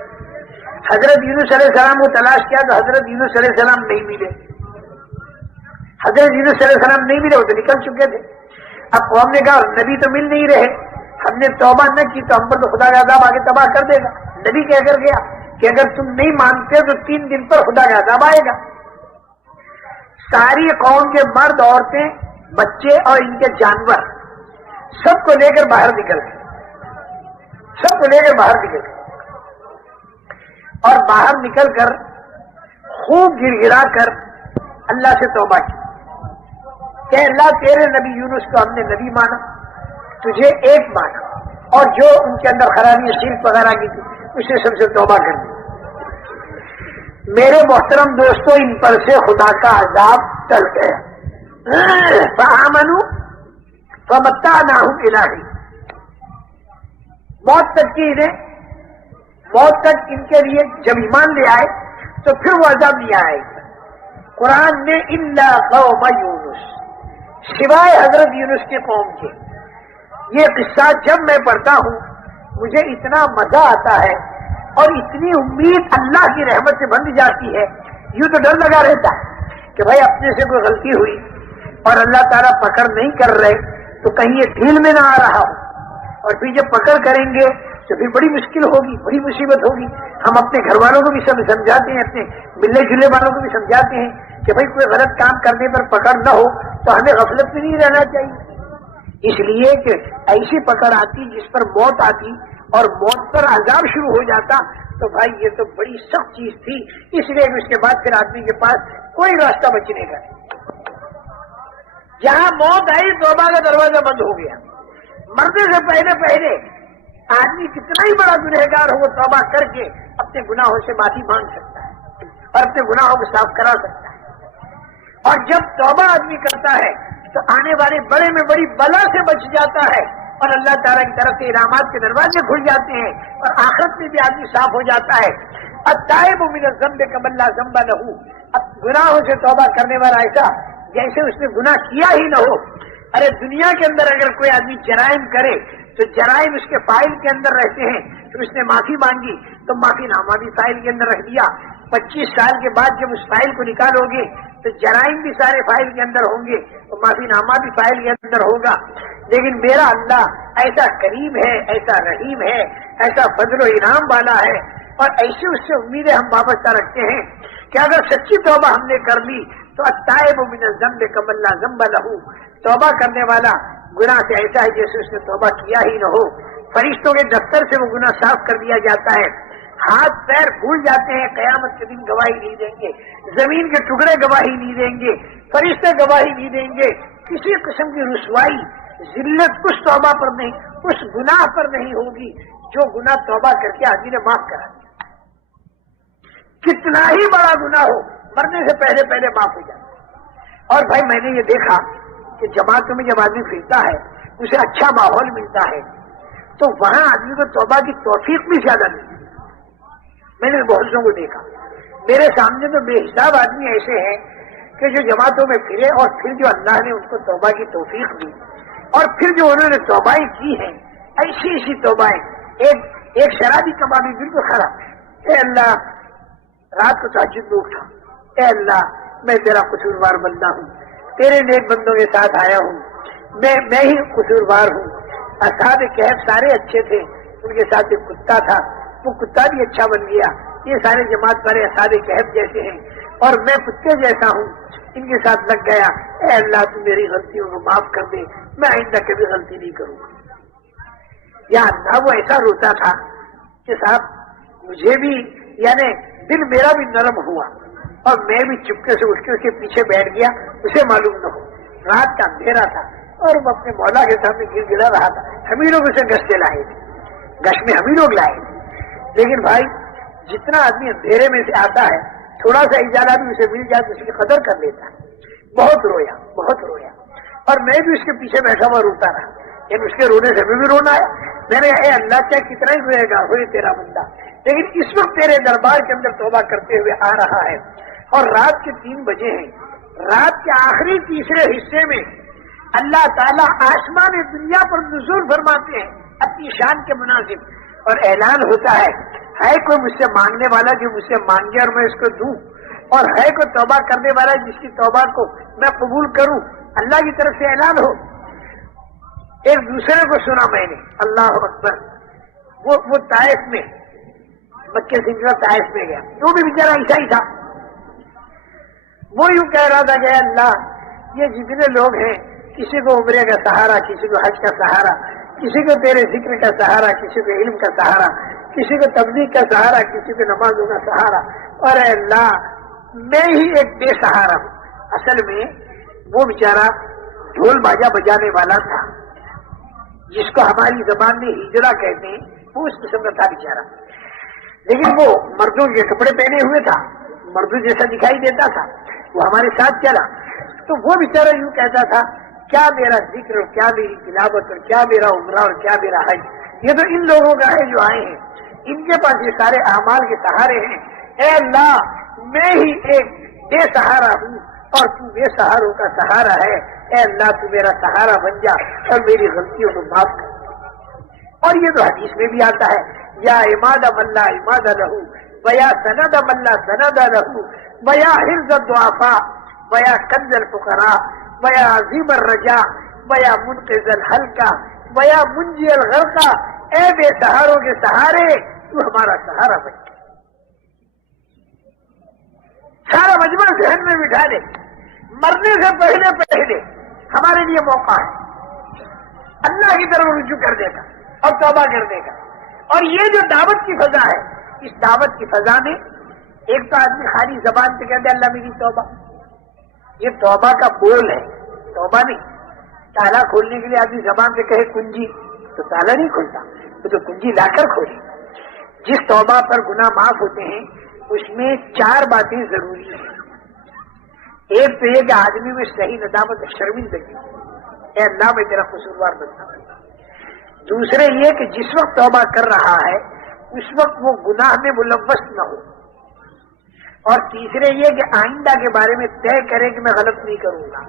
حضرت یونس علیہ السلام کو تلاش کیا تو حضرت یونس علیہ السلام نہیں ملے. حضرت یونس علیہ السلام نہیں ملے، وہ تو نکل چکے تھے. اب قوم نے کہا نبی تو مل نہیں رہے، ہم نے توبہ نہ کی تو ہم پر تو خدا کا عذاب آگے تباہ کر دے گا. نبی کہہ کر گیا کہ اگر تم نہیں مانتے تو 3 دن پر خدا کا عذاب آئے گا. ساری قوم کے مرد، عورتیں، بچے اور ان کے جانور سب کو لے کر باہر نکل گئے. سب کو لے کر باہر نکل گئے اور باہر نکل کر خوب گر گرا کر اللہ سے توبہ کی کہ اللہ تیرے نبی یونس کو ہم نے نبی مانا، تجھے ایک مانا، اور جو ان کے اندر خرابی شرک وغیرہ کی تھی اسے سب سے توبہ کر دی. میرے محترم دوستو، ان پر سے خدا کا عذاب ٹل گیا. فآمنوا فمتعناہم الہی، موت تک کی موت تک ان کے لیے جب ایمان لے آئے تو پھر وہ عذاب نہیں آئے. قرآن نے الا قوم یونس، سوائے حضرت یونس کے قوم کے. یہ قصہ جب میں پڑھتا ہوں مجھے اتنا مزہ آتا ہے اور اتنی امید اللہ کی رحمت سے بند جاتی ہے. یوں تو ڈر لگا رہتا ہے کہ بھائی اپنے سے کوئی غلطی ہوئی اور اللہ تعالیٰ پکڑ نہیں کر رہے تو کہیں یہ ڈھیل میں نہ آ رہا ہو، اور پھر جب پکڑ کریں گے تو پھر بڑی مشکل ہوگی، بڑی مصیبت ہوگی. ہم اپنے گھر والوں کو بھی سمجھاتے ہیں، اپنے ملنے جلنے والوں کو بھی سمجھاتے ہیں کہ بھائی کوئی غلط کام کرنے پر پکڑ نہ ہو تو ہمیں غفلت میں نہیں رہنا چاہیے. اس لیے کہ ایسی پکڑ آتی جس پر موت آتی اور موت پر عذاب شروع ہو جاتا تو بھائی یہ تو بڑی سخت چیز تھی. اس لیے اس کے بعد پھر آدمی کے پاس کوئی راستہ بچنے کا نہیں. جہاں موت آئی توبہ کا دروازہ بند ہو گیا. مرنے سے پہلے آدمی کتنا ہی بڑا گنہگار ہو وہ توبہ کر کے اپنے گناہوں سے معافی مانگ سکتا ہے اور اپنے گناہوں کو صاف کرا سکتا ہے. اور جب توبہ آدمی کرتا ہے تو آنے والے بڑے میں بڑی بلا سے بچ جاتا ہے اور اللہ تعالیٰ کی طرف سے انعامات کے دروازے کھل جاتے ہیں اور آخرت میں بھی آدمی صاف ہو جاتا ہے. التائب من الذنب کمن لا ذنب له، اب گناہوں سے توبہ کرنے والا ایسا جیسے اس نے گناہ کیا ہی نہ ہو. ارے دنیا کے اندر اگر کوئی آدمی جرائم کرے تو جرائم اس کے فائل کے اندر رہتے ہیں، تو اس نے معافی مانگی تو معافی نامہ بھی فائل کے اندر رکھ دیا. 25 سال کے بعد جب اس فائل کو نکالو گے تو جرائم بھی سارے فائل کے اندر ہوں گے تو معافی نامہ بھی فائل کے اندر ہوگا. لیکن میرا اللہ ایسا کریم ہے، ایسا رحیم ہے، ایسا فضل و انعام والا ہے اور ایسی اس سے امیدیں ہم وابستہ رکھتے ہیں کہ اگر سچی توبہ ہم نے کر لی تو التائب من الذنب کمن لا ذنب له، توبہ کرنے والا گناہ سے ایسا ہے جیسے اس نے توبہ کیا ہی نہ ہو. فرشتوں کے دفتر سے وہ گناہ صاف کر دیا جاتا ہے. ہاتھ پیر بھول جاتے ہیں، قیامت کے دن گواہی نہیں دیں گے، زمین کے ٹکڑے گواہی نہیں دیں گے، فرشتے گواہی نہیں دیں گے. کسی قسم کی رسوائی ذلت اس توبہ پر نہیں، اس گناہ پر نہیں ہوگی جو گناہ توبہ کر کے آدمی نے معاف کرا دیا. کتنا ہی بڑا گناہ ہو مرنے سے پہلے معاف ہو جاتا. اور بھائی میں نے یہ دیکھا کہ جماعتوں میں جب آدمی پھرتا ہے اسے اچھا ماحول ملتا ہے تو وہاں آدمی کو توبہ کی توفیق بھی زیادہ ملتی ہے۔ میں نے بہت لوگوں کو دیکھا، میرے سامنے تو بے حساب آدمی ایسے ہیں کہ جو جماعتوں میں پھرے اور پھر جو اللہ نے ان کو توبہ کی توفیق دی اور پھر جو انہوں نے توبائیں کی ہیں ایسی ایسی توبائیں۔ ایک شرابی کبابی بالکل خراب، اے اللہ رات کو تہجد میں اٹھا، اے اللہ میں تیرا قصوروار بندہ ہوں، تیرے نیک بندوں کے ساتھ آیا ہوں، میں ہی قصوروار ہوں۔ اصحاب کہف سارے اچھے تھے، ان کے ساتھ ایک کتا تھا، وہ کتا بھی اچھا بن گیا، یہ سارے جماعت والے اصحاب کہف جیسے ہیں اور میں کتے جیسا ہوں، ان کے ساتھ لگ گیا۔ اے اللہ تو میری غلطیوں کو معاف کر دے، میں آئندہ کبھی غلطی نہیں کروں گا۔ یا اللہ وہ ایسا روتا تھا کہ صاحب مجھے بھی یعنی دل میرا بھی نرم ہوا اور میں بھی چپکے سے اٹھ کے اس کے پیچھے بیٹھ گیا، اسے معلوم نہ ہو۔ رات کا اندھیرا تھا اور وہ اپنے مولا کے سامنے گر گرا رہا تھا، ہم ہی لوگ اسے گشتے لائے تھے، گشت میں ہم ہی لوگ لائے تھے۔ لیکن بھائی جتنا آدمی اندھیرے میں سے آتا ہے تھوڑا سا اجازہ بھی اسے مل جائے تو اس کی قدر کر لیتا ہے۔ بہت رویا بہت رویا اور میں بھی اس کے پیچھے بیٹھا ہوا روتا رہا، لیکن اس کے رونے سے بھی رونا آیا۔ میں نے کہا اے اللہ کیا کتنا ہی روئے گا، ہوئے تیرا بندہ، لیکن اس وقت تیرے دربار کے اندر توبہ کرتے ہوئے آ رہا ہے اور رات کے 3 بجے ہیں۔ رات کے آخری تیسرے حصے میں اللہ تعالیٰ آسمان دنیا پر نزول فرماتے ہیں اپنی شان کے مناسب اور اعلان ہوتا ہے کوئی مجھ سے مانگنے والا جو مجھ سے مانگے اور میں اس کو دوں، اور ہے کوئی توبہ کرنے والا جس کی توبہ کو میں قبول کروں، اللہ کی طرف سے اعلان ہو۔ ایک دوسرے کو سنا میں نے، اللہ اکبر، وہ طائف میں مکے سے نکلا طائف میں گیا، وہ بھی بیچارہ ایسا ہی تھا، وہ یوں کہہ رہا تھا کہ اللہ یہ جتنے لوگ ہیں کسی کو عمرے کا سہارا، کسی کو حج کا سہارا، کسی کو تیرے ذکر کا سہارا، کسی کو علم کا سہارا، کسی کو تبلیغ کا سہارا، کسی کو نمازوں کا سہارا، اور اے اللہ میں ہی ایک بے سہارا ہوں۔ اصل میں وہ بیچارہ ڈھول باجا بجانے والا تھا جس کو ہماری زبان میں ہجرا کہتے ہیں، وہ اس قسم کا تھا بیچارہ، لیکن وہ مردوں کے کپڑے پہنے ہوئے تھا، مردوں جیسا دکھائی دیتا تھا، وہ ہمارے ساتھ چلا تو وہ بیچارہ یوں کہتا تھا کیا میرا ذکر اور کیا میری تلاوت اور کیا میرا عمرہ اور کیا میرا حج، یہ تو ان لوگوں کا ہے جو آئے ہیں، ان کے پاس یہ سارے اعمال کے سہارے ہیں، اے اللہ میں ہی ایک بے سہارا ہوں اور تو بے سہاروں کا سہارا ہے، اے اللہ تو میرا سہارا بن جا اور میری غلطیوں کو معاف کر۔ اور یہ تو حدیث میں بھی آتا ہے یا عماد من لا عماد لہو ویا سند من لا سند لہو ویا حفظ الضعفاء ویا کنز الفقراء ویا عظیم الرجاء ویا منقذ الحلقہ ویا منجی الغرقہ، اے بے سہاروں کے سہارے تو ہمارا سہارا بن جا۔ سارا مجمع ذہن میں بٹھا دے، مرنے سے پہلے ہمارے لیے موقع ہے اللہ کی طرف رجوع کر دے گا اور توبہ کر دے گا۔ اور یہ جو دعوت کی فضا ہے، اس دعوت کی فضا میں ایک تو آدمی خالی زبان سے کہتے اللہ میری توبہ، یہ توبہ کا بول ہے، توبہ نہیں۔ تالا کھولنے کے لیے آدمی زبان سے کہے کنجی تو تالا نہیں کھلتا، تو کنجی لا کر کھولے۔ جس توبہ پر گناہ معاف ہوتے ہیں اس میں 4 باتیں ضروری ہیں۔ ایک تو یہ کہ آدمی میں صحیح ندامت شرمندگی، اے اللہ میں تیرا قصوروار بنتا ہوں۔ دوسرے یہ کہ جس وقت توبہ کر رہا ہے اس وقت وہ گناہ میں ملوث نہ ہو، اور تیسرے یہ کہ آئندہ کے بارے میں طے کرے کہ میں غلط نہیں کروں گا،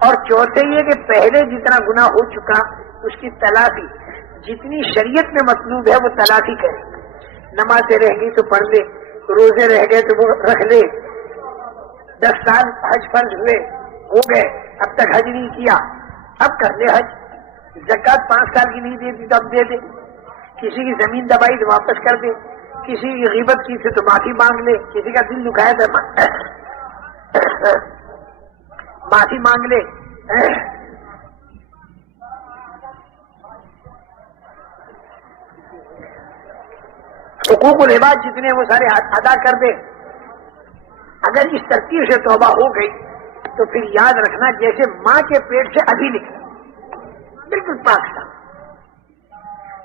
اور چوتھے یہ کہ پہلے جتنا گناہ ہو چکا اس کی تلافی جتنی شریعت میں مطلوب ہے وہ تلافی کرے۔ نمازیں رہ گئی تو پڑھ لے، روزے رہ گئے تو وہ رکھ لے، 10 سال حج فرض ہوئے ہو گئے اب تک حج نہیں کیا، اب کر لے حج۔ زکوٰۃ 5 سال کی نہیں دیتی تو اب دے دے، کسی کی زمین دبائی تو واپس کر دے، کسی کی غیبت کی تھی تو معافی مانگ لے، کسی کا دل دکھایا تو معافی مانگ لے۔ حقوق العباد جتنے وہ سارے ادا کر دے۔ اگر اس ترتیب سے توبہ ہو گئی تو پھر یاد رکھنا جیسے ماں کے پیٹ سے ابھی نکلا، بالکل پاک تھا،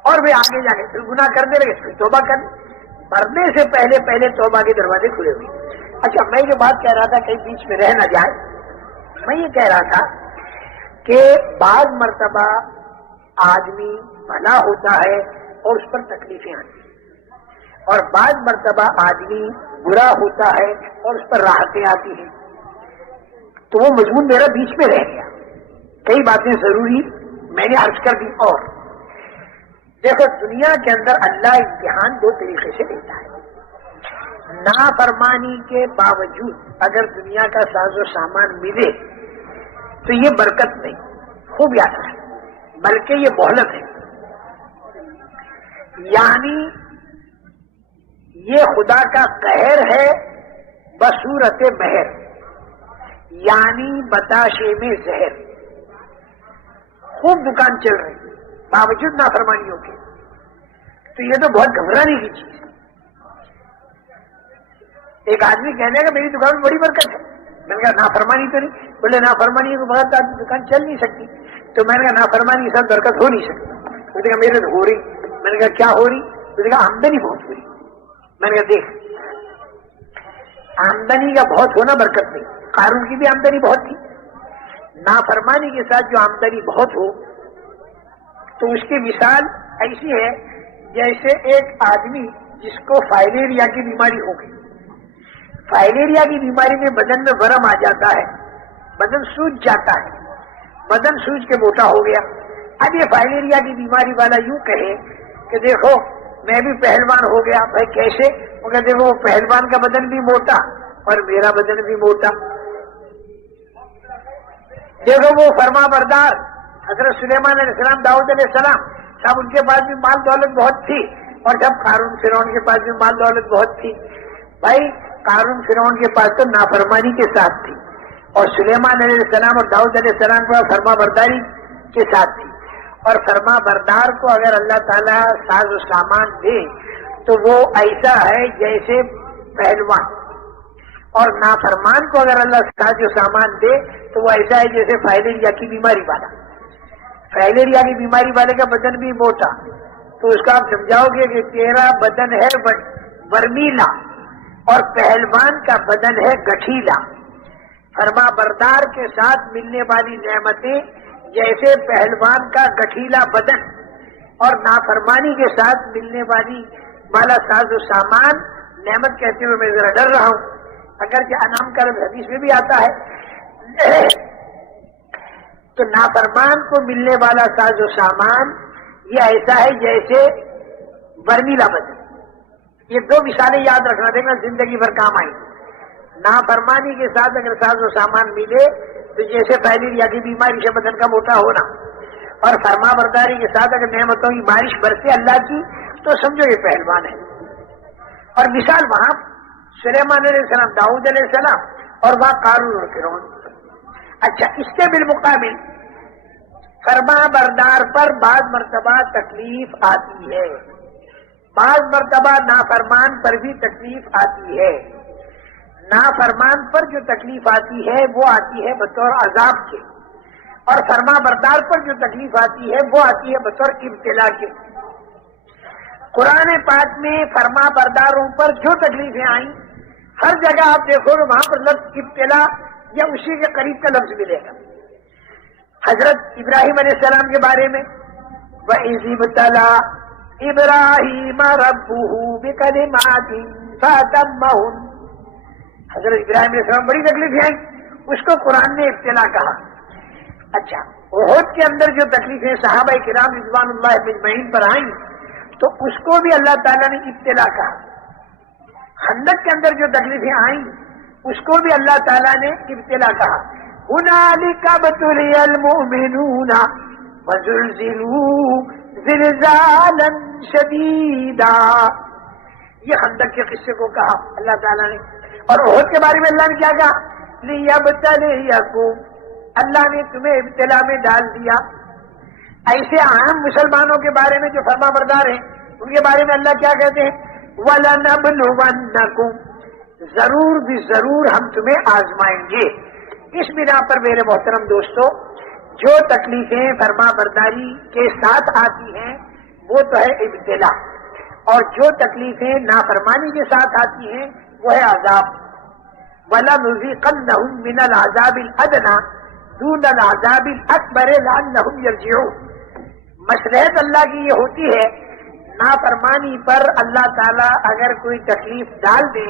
اور وہ آگے جا کے پھر گناہ کرنے لگے، پھر توبہ کر، مرنے سے پہلے توبہ کے دروازے کھلے ہوئے۔ اچھا میں یہ بات کہہ رہا تھا کہیں بیچ میں رہ نہ جائے، میں یہ کہہ رہا تھا کہ بعض مرتبہ آدمی بھلا ہوتا ہے اور اس پر تکلیفیں آتی ہیں، اور بعض مرتبہ آدمی برا ہوتا ہے اور اس پر راحتیں آتی ہیں. تو وہ مضمون میرا بیچ میں رہ گیا. کئی باتیں ضروری میں نے عرض کر دی. اور دیکھو دنیا کے اندر اللہ امتحان دو طریقے سے لیتا ہے. نافرمانی کے باوجود اگر دنیا کا ساز و سامان ملے تو یہ برکت نہیں، خوب یاد رکھیں، بلکہ یہ مہلت ہے. یعنی یہ خدا کا قہر ہے بصورت مہر، یعنی بتاشے میں زہر. خوب دکان چل رہی باوجود نافرمانیوں کے، تو یہ تو بہت گھبرانے کی چیز ہے. ایک آدمی کہنے کا میری دکان میں بڑی برکت ہے. میں نے کہا نافرمانی تو نہیں. بولے نافرمانی کے بغیر آدمی دکان چل نہیں سکتی. تو میں نے کہا نافرمانی کے ساتھ برکت ہو نہیں سکتی. اس نے کہا میرے تو ہو رہی. میں نے کہا کیا ہو رہی؟ اس نے کہا آمدنی بہت ہو رہی. میں نے کہا دیکھ، آمدنی کا بہت ہونا برکت نہیں. قارون کی بھی آمدنی بہت تھی. نافرمانی کے ساتھ جو آمدنی بہت ہو تو اس کی مثال ایسی ہے جیسے ایک آدمی جس کو فائلیریا کی بیماری ہو گئی. فائلیریا کی بیماری میں بدن میں ورم آ جاتا ہے، بدن سوج جاتا ہے، بدن سوج کے موٹا ہو گیا. اب یہ فائلیریا کی بیماری والا یوں کہے کہ دیکھو میں بھی پہلوان ہو گیا. بھائی کیسے؟ وہ کہتے دیکھو پہلوان کا بدن بھی موٹا اور میرا بدن بھی موٹا. دیکھو وہ فرما بردار حضرت سلیمان علیہ السلام، داؤد علیہ السلام صاحب، ان کے پاس بھی مال دولت بہت تھی، اور جب قارون فرعون کے پاس بھی مال دولت بہت تھی. بھائی قارون فرعون کے پاس تو نافرمانی کے ساتھ تھی، اور سلیمان علیہ السلام اور داؤد علیہ السلام کو فرما برداری کے ساتھ تھی. اور فرما بردار کو اگر اللہ تعالیٰ ساز و سامان دے تو وہ ایسا ہے جیسے پہلوان، اور نافرمان کو اگر اللہ ساز و سامان دے تو وہ ایسا ہے جیسے فائلیریا کی بیماری والا. فائلیریا کی بیماری والے کا بدن بھی موٹا، تو اس کا آپ سمجھاؤ گے کہ تیرا بدن ہے برمیلا اور پہلوان کا بدن ہے گٹھیلا. فرما بردار کے ساتھ ملنے والی نعمتیں جیسے پہلوان کا گٹھیلا بدن، اور نافرمانی کے ساتھ ملنے والا ساز و سامان نعمت کہتے ہوئے میں ذرا ڈر رہا ہوں، اگرچہ انعام کا لفظ حدیث میں بھی آتا ہے. تو نافرمان کو ملنے والا ساز و سامان یہ ایسا ہے جیسے برمیلا بدن. یہ دو مثالیں یاد رکھنا دیکھنا زندگی بھر کام آئی. نافرمانی کے ساتھ اگر ساز و سامان ملے تو جیسے فائلیریا کی بیماری سے بدن کا موٹا ہونا، اور فرما برداری کے ساتھ اگر نعمتوں کی بارش برسے اللہ کی تو سمجھو یہ پہلوان ہے. اور مثال وہاں سلیمان علیہ السلام، داؤد علیہ السلام، اور وہاں قارون اور فرعون. اچھا، اس کے بالمقابل فرما بردار پر بعض مرتبہ تکلیف آتی ہے، بعض مرتبہ نافرمان پر بھی تکلیف آتی ہے. نافرمان پر جو تکلیف آتی ہے وہ آتی ہے بطور عذاب کے، اور فرما بردار پر جو تکلیف آتی ہے وہ آتی ہے بطور ابتلا کے. قرآن پاک میں فرما برداروں پر جو تکلیفیں آئیں ہر جگہ آپ دیکھو گے وہاں پر لفظ ابتلا یا اسی کے قریب کا لفظ ملے گا. حضرت ابراہیم علیہ السلام کے بارے میں وَإِذِ ابْتَلَىٰ إِبْرَاهِيمَ رَبُّهُ بِكَلِمَاتٍ فَأَتَمَّهُنَّ. حضرت ابراہیم علیہ السلام بڑی تکلیفیں آئیں، اس کو قرآن نے ابتلا کہا. اچھا، احد کے اندر جو تکلیفیں صحابہ کرام رضوان اللہ اجمعین پر آئیں تو اس کو بھی اللہ تعالیٰ نے ابتلا کہا. خندق کے اندر جو تکلیفیں آئیں اس کو بھی اللہ تعالیٰ نے ابتلا کہا. هُنَالِكَ ابْتُلِيَ الْمُؤْمِنُونَ وَزُلْزِلُوا زِلْزَالًا شَدِيدًا. یہ خندق کے قصے کو کہا اللہ تعالیٰ نے. اور احد کے بارے میں اللہ نے کیا کہا؟ لِيَبْتَلِيَكُمْ. اللہ نے تمہیں ابتلا میں ڈال دیا. ایسے عام مسلمانوں کے بارے میں جو فرما بردار ہیں ان کے بارے میں اللہ کیا کہتے ہیں؟ وَلَنَبْلُوَنَّكُمْ. ضرور بھی ضرور ہم تمہیں آزمائیں گے. اس بنا پر میرے محترم دوستو، جو تکلیفیں فرما برداری کے ساتھ آتی ہیں وہ تو ہے ابتلا، اور جو تکلیفیں نافرمانی کے ساتھ آتی ہیں وہ ہے عذاب. وَلَنُذِيقَنَّهُم مِّنَ الْعَذَابِ الْأَدْنَىٰ دون العذاب الاکبر لعلہم یرجعون. مصلحت اللہ کی یہ ہوتی ہے نافرمانی پر اللہ تعالیٰ اگر کوئی تکلیف ڈال دے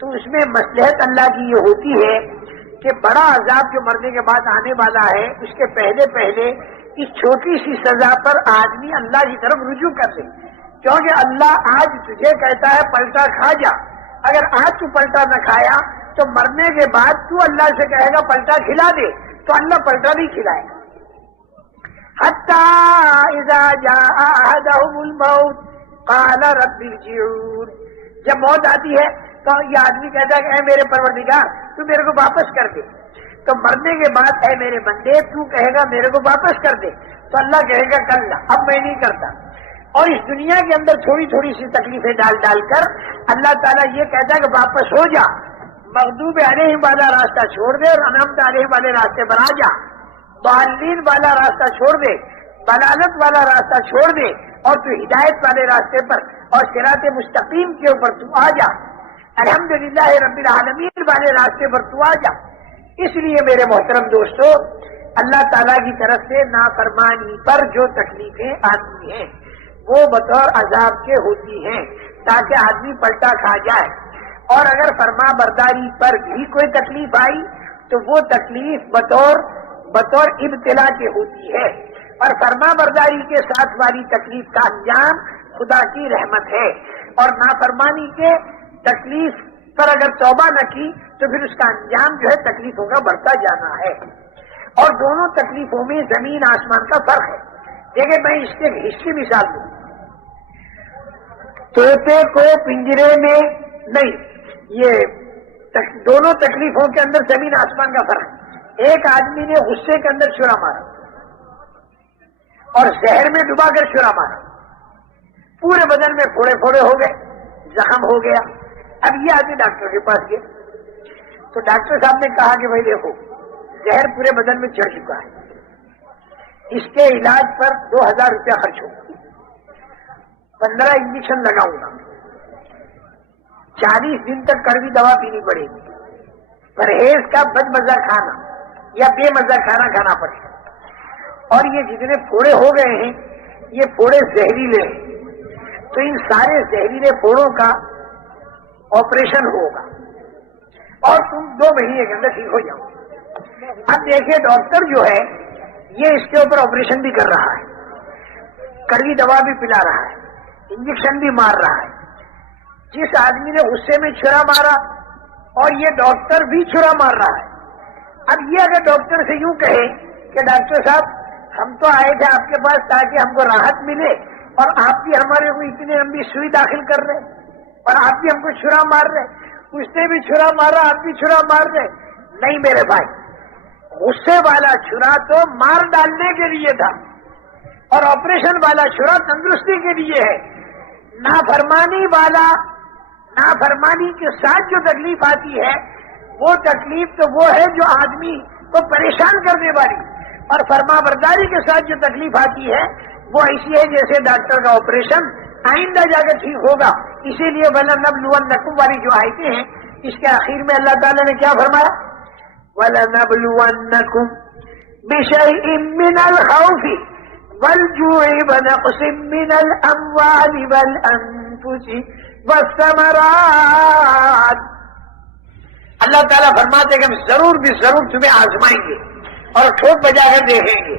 تو اس میں مصلحت اللہ کی یہ ہوتی ہے کہ بڑا عذاب جو مرنے کے بعد آنے والا ہے اس کے پہلے پہلے اس چھوٹی سی سزا پر آدمی اللہ کی طرف رجوع کر دے. کیونکہ اللہ آج تجھے کہتا ہے پلٹا کھا جا. اگر آج تو پلٹا نہ کھایا تو مرنے کے بعد تو اللہ سے کہے گا پلٹا کھلا دے تو اللہ پلٹا نہیں کھلائے گا. حتی اذا جاء احدهم الموت قال رب ارجعون. جب موت آتی ہے تو یہ آدمی کہتا ہے کہ اے میرے پروردگار تو میرے کو واپس کر دے. تو مرنے کے بعد اے میرے بندے تو کہے گا میرے کو واپس کر دے تو اللہ کہے گا کل اب میں نہیں کرتا. اور اس دنیا کے اندر تھوڑی تھوڑی سی تکلیفیں ڈال ڈال کر اللہ تعالیٰ یہ کہتا ہے کہ واپس ہو جا. مغضوب علیہم والا راستہ چھوڑ دے اور انعمت علیہم والے راستے پر آ جا. ضالین والا راستہ چھوڑ دے, ضلالت والا راستہ چھوڑ دے اور تو ہدایت والے راستے پر اور صراط مستقیم کے اوپر تو آ جا. الحمدللہ رب العالمین والے راستے پر تو آ جا. اس لیے میرے محترم دوستو, اللہ تعالیٰ کی طرف سے نافرمانی پر جو تکلیفیں آتی ہیں وہ بطور عذاب کے ہوتی ہیں تاکہ آدمی پلٹا کھا جائے. اور اگر فرما برداری پر بھی کوئی تکلیف آئی تو وہ تکلیف بطور ابتلا کے ہوتی ہے. اور فرما برداری کے ساتھ والی تکلیف کا انجام خدا کی رحمت ہے. اور نافرمانی کے تکلیف پر اگر توبہ نہ کی تو پھر اس کا انجام جو ہے تکلیفوں کا بڑھتا جانا ہے. اور دونوں تکلیفوں میں زمین آسمان کا فرق ہے. دیکھیں میں اس کے ہسٹری مثال دوں. طوطے کو پنجرے میں نہیں, یہ دونوں تکلیفوں کے اندر زمین آسمان کا فرق ہے. ایک آدمی نے غصے کے اندر چھرا مارا اور زہر میں ڈبا کر چھرا مارا, پورے بدن میں پھوڑے پھوڑے ہو گئے, زخم ہو گیا. اب یہ آدمی ڈاکٹر کے پاس گیا تو ڈاکٹر صاحب نے کہا کہ بھائی دیکھو زہر پورے بدن میں چڑھ چکا ہے, اس کے علاج پر 2000 روپیہ خرچ ہوگا, 15 انجیکشن لگاؤں گا, 40 دن تک کڑوی دوا پینی پڑے گی, پرہیز کا بد مزہ کھانا یا بے مزہ کھانا کھانا پڑے گا. اور یہ جتنے پھوڑے ہو گئے ہیں یہ پھوڑے زہریلے ہیں تو ان سارے زہریلے پھوڑوں کا آپریشن ہوگا اور تم 2 مہینے کے اندر ٹھیک ہو جاؤ. اب دیکھیے ڈاکٹر جو ہے یہ اس کے اوپر آپریشن بھی کر رہا ہے, کڑوی دوا بھی پلا رہا ہے, انجیکشن بھی مار رہا ہے. جس آدمی نے غصے میں چھرا مارا اور یہ ڈاکٹر بھی چھرا مار رہا ہے. اب یہ اگر ڈاکٹر سے یوں کہے کہ ڈاکٹر صاحب ہم تو آئے تھے آپ کے پاس تاکہ ہم کو راحت ملے اور آپ بھی ہمارے کو اتنی لمبی سوئی داخل کر رہے اور آپ بھی ہم کو چھرا مار رہے, اس نے بھی چھرا مارا آپ بھی چھرا مار رہے. نہیں میرے بھائی, غصے والا چھرا تو مار ڈالنے کے لیے تھا اور آپریشن والا چھرا تندرستی کے لیے ہے. نافرمانی کے ساتھ جو تکلیف آتی ہے وہ تکلیف تو وہ ہے جو آدمی کو پریشان کرنے والی, اور فرما برداری کے ساتھ جو تکلیف آتی ہے وہ ایسی ہے جیسے ڈاکٹر کا آپریشن آئندہ جا کر ٹھیک ہوگا. اسی لیے وَلَنَبْلُوَنَّكُمْ والی جو آیتیں ہیں اس کے آخر میں اللہ تعالیٰ نے کیا فرمایا, وَلَنَبْلُوَنَّكُمْ بِشَيْءٍ مِّنَ الْخَوْفِ وَالْجُوعِ وَنَقْصٍ مِّنَ الْأَمْوَالِ وَالْأَنفُسِ وَالثَّمَرَاتِ. اللہ تعالیٰ فرماتے کہ ہم ضرور بھی ضرور تمہیں آزمائیں گے اور ٹھوک بجا کر دیکھیں گے.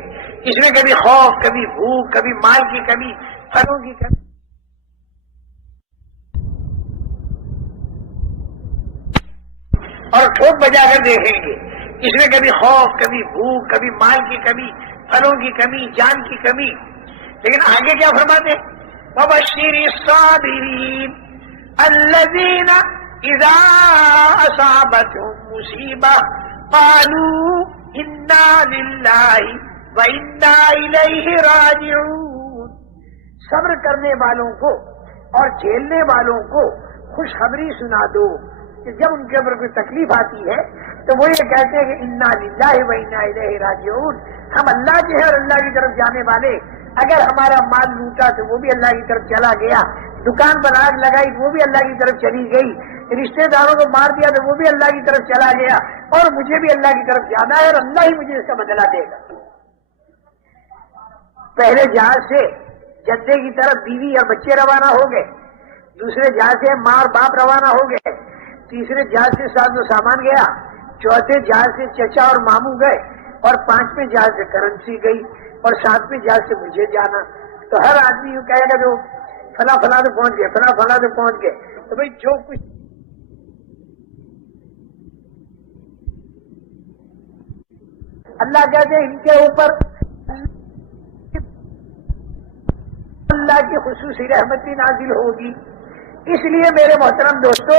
اس میں کبھی خوف, کبھی بھوک, کبھی مال کی کمی, پھلوں کی کمی, اور ٹھوک بجا کر دیکھیں گے. اس میں کبھی خوف, کبھی بھوک, کبھی مال کی کمی, پھلوں کی کمی, جان کی کمی. لیکن آگے کیا فرماتے, وَبَشِّرِ الصَّابِرِينَ الَّذِينَ إِذَا أَصَابَتْهُم مُّصِيبَةٌ قَالُوا إِنَّا لِلَّهِ وَإِنَّا إِلَيْهِ رَاجِعُونَ. صبر کرنے والوں کو اور جھیلنے والوں کو خوشخبری سنا دو کہ جب ان کے اوپر کوئی تکلیف آتی ہے تو وہ یہ کہتے ہیں کہ انا للہ و انا الیہ راجعون, ہم اللہ کے ہیں اور اللہ کی طرف جانے والے. اگر ہمارا مال لوٹا تو وہ بھی اللہ کی طرف چلا گیا, دکان پر آگ لگائی وہ بھی اللہ کی طرف چلی گئی, رشتے داروں کو مار دیا تو وہ بھی اللہ کی طرف چلا گیا, اور مجھے بھی اللہ کی طرف جانا ہے اور اللہ ہی مجھے اس کا بدلہ دے گا۔ پہلے جہاز سے جدے کی طرف بیوی اور بچے روانہ ہو گئے، دوسرے جہاز سے ماں اور باپ روانہ ہو گئے، تیسرے جہاز سے ساز و سامان گیا، چوتھے جہاز سے چچا اور ماموں گئے، اور پانچویں جہاز سے کرنسی گئی، اور ساتویں جہاز سے مجھے جانا۔ تو ہر آدمی یوں کہے گا جو فلاں فلاں تو پہنچ گئے، فلاں فلاں تو پہنچ گئے۔ تو بھائی جو کچھ اللہ کہتے ہیں ان کے اوپر اللہ کی خصوصی رحمتی نازل ہوگی۔ اس لیے میرے محترم دوستو،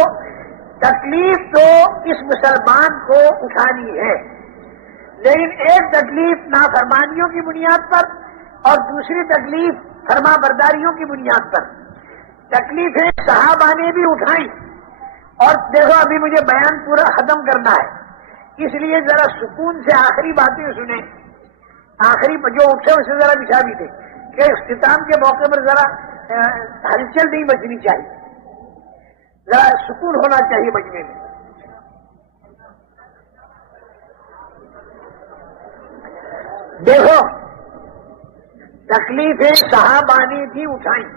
تکلیف تو اس مسلمان کو اٹھانی ہے، لیکن ایک تکلیف نافرمانیوں کی بنیاد پر اور دوسری تکلیف فرما برداریوں کی بنیاد پر۔ تکلیفیں صحابہ نے بھی اٹھائیں، اور دیکھو ابھی مجھے بیان پورا ختم کرنا ہے، اس لیے ذرا سکون سے آخری باتیں سنیں، آخری جو اٹھے اسے ذرا بچھا بھی دیں کہ اختتام کے موقع پر ذرا ہلچل نہیں بچنی چاہیے، ذرا سکون ہونا چاہیے مجمع میں۔ دیکھو تکلیفیں صحابہ نے بھی اٹھائیں،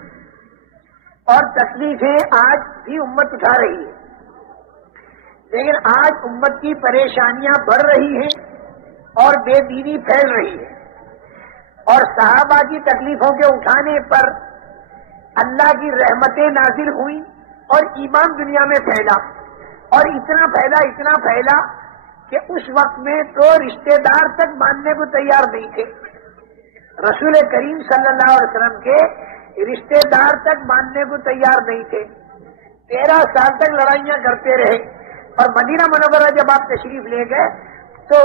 اور تکلیفیں آج بھی امت اٹھا رہی ہے، لیکن آج امت کی پریشانیاں بڑھ رہی ہیں اور بے دینی پھیل رہی ہے، اور صحابہ کی تکلیفوں کے اٹھانے پر اللہ کی رحمتیں نازل ہوئیں اور ایمان دنیا میں پھیلا، اور اتنا پھیلا کہ اس وقت میں تو رشتہ دار تک ماننے کو تیار نہیں تھے۔ رسول کریم صلی اللہ علیہ وسلم کے رشتہ دار تک ماننے کو تیار نہیں تھے، 13 سال تک لڑائیاں کرتے رہے، اور مدینہ منورہ جب آپ تشریف لے گئے تو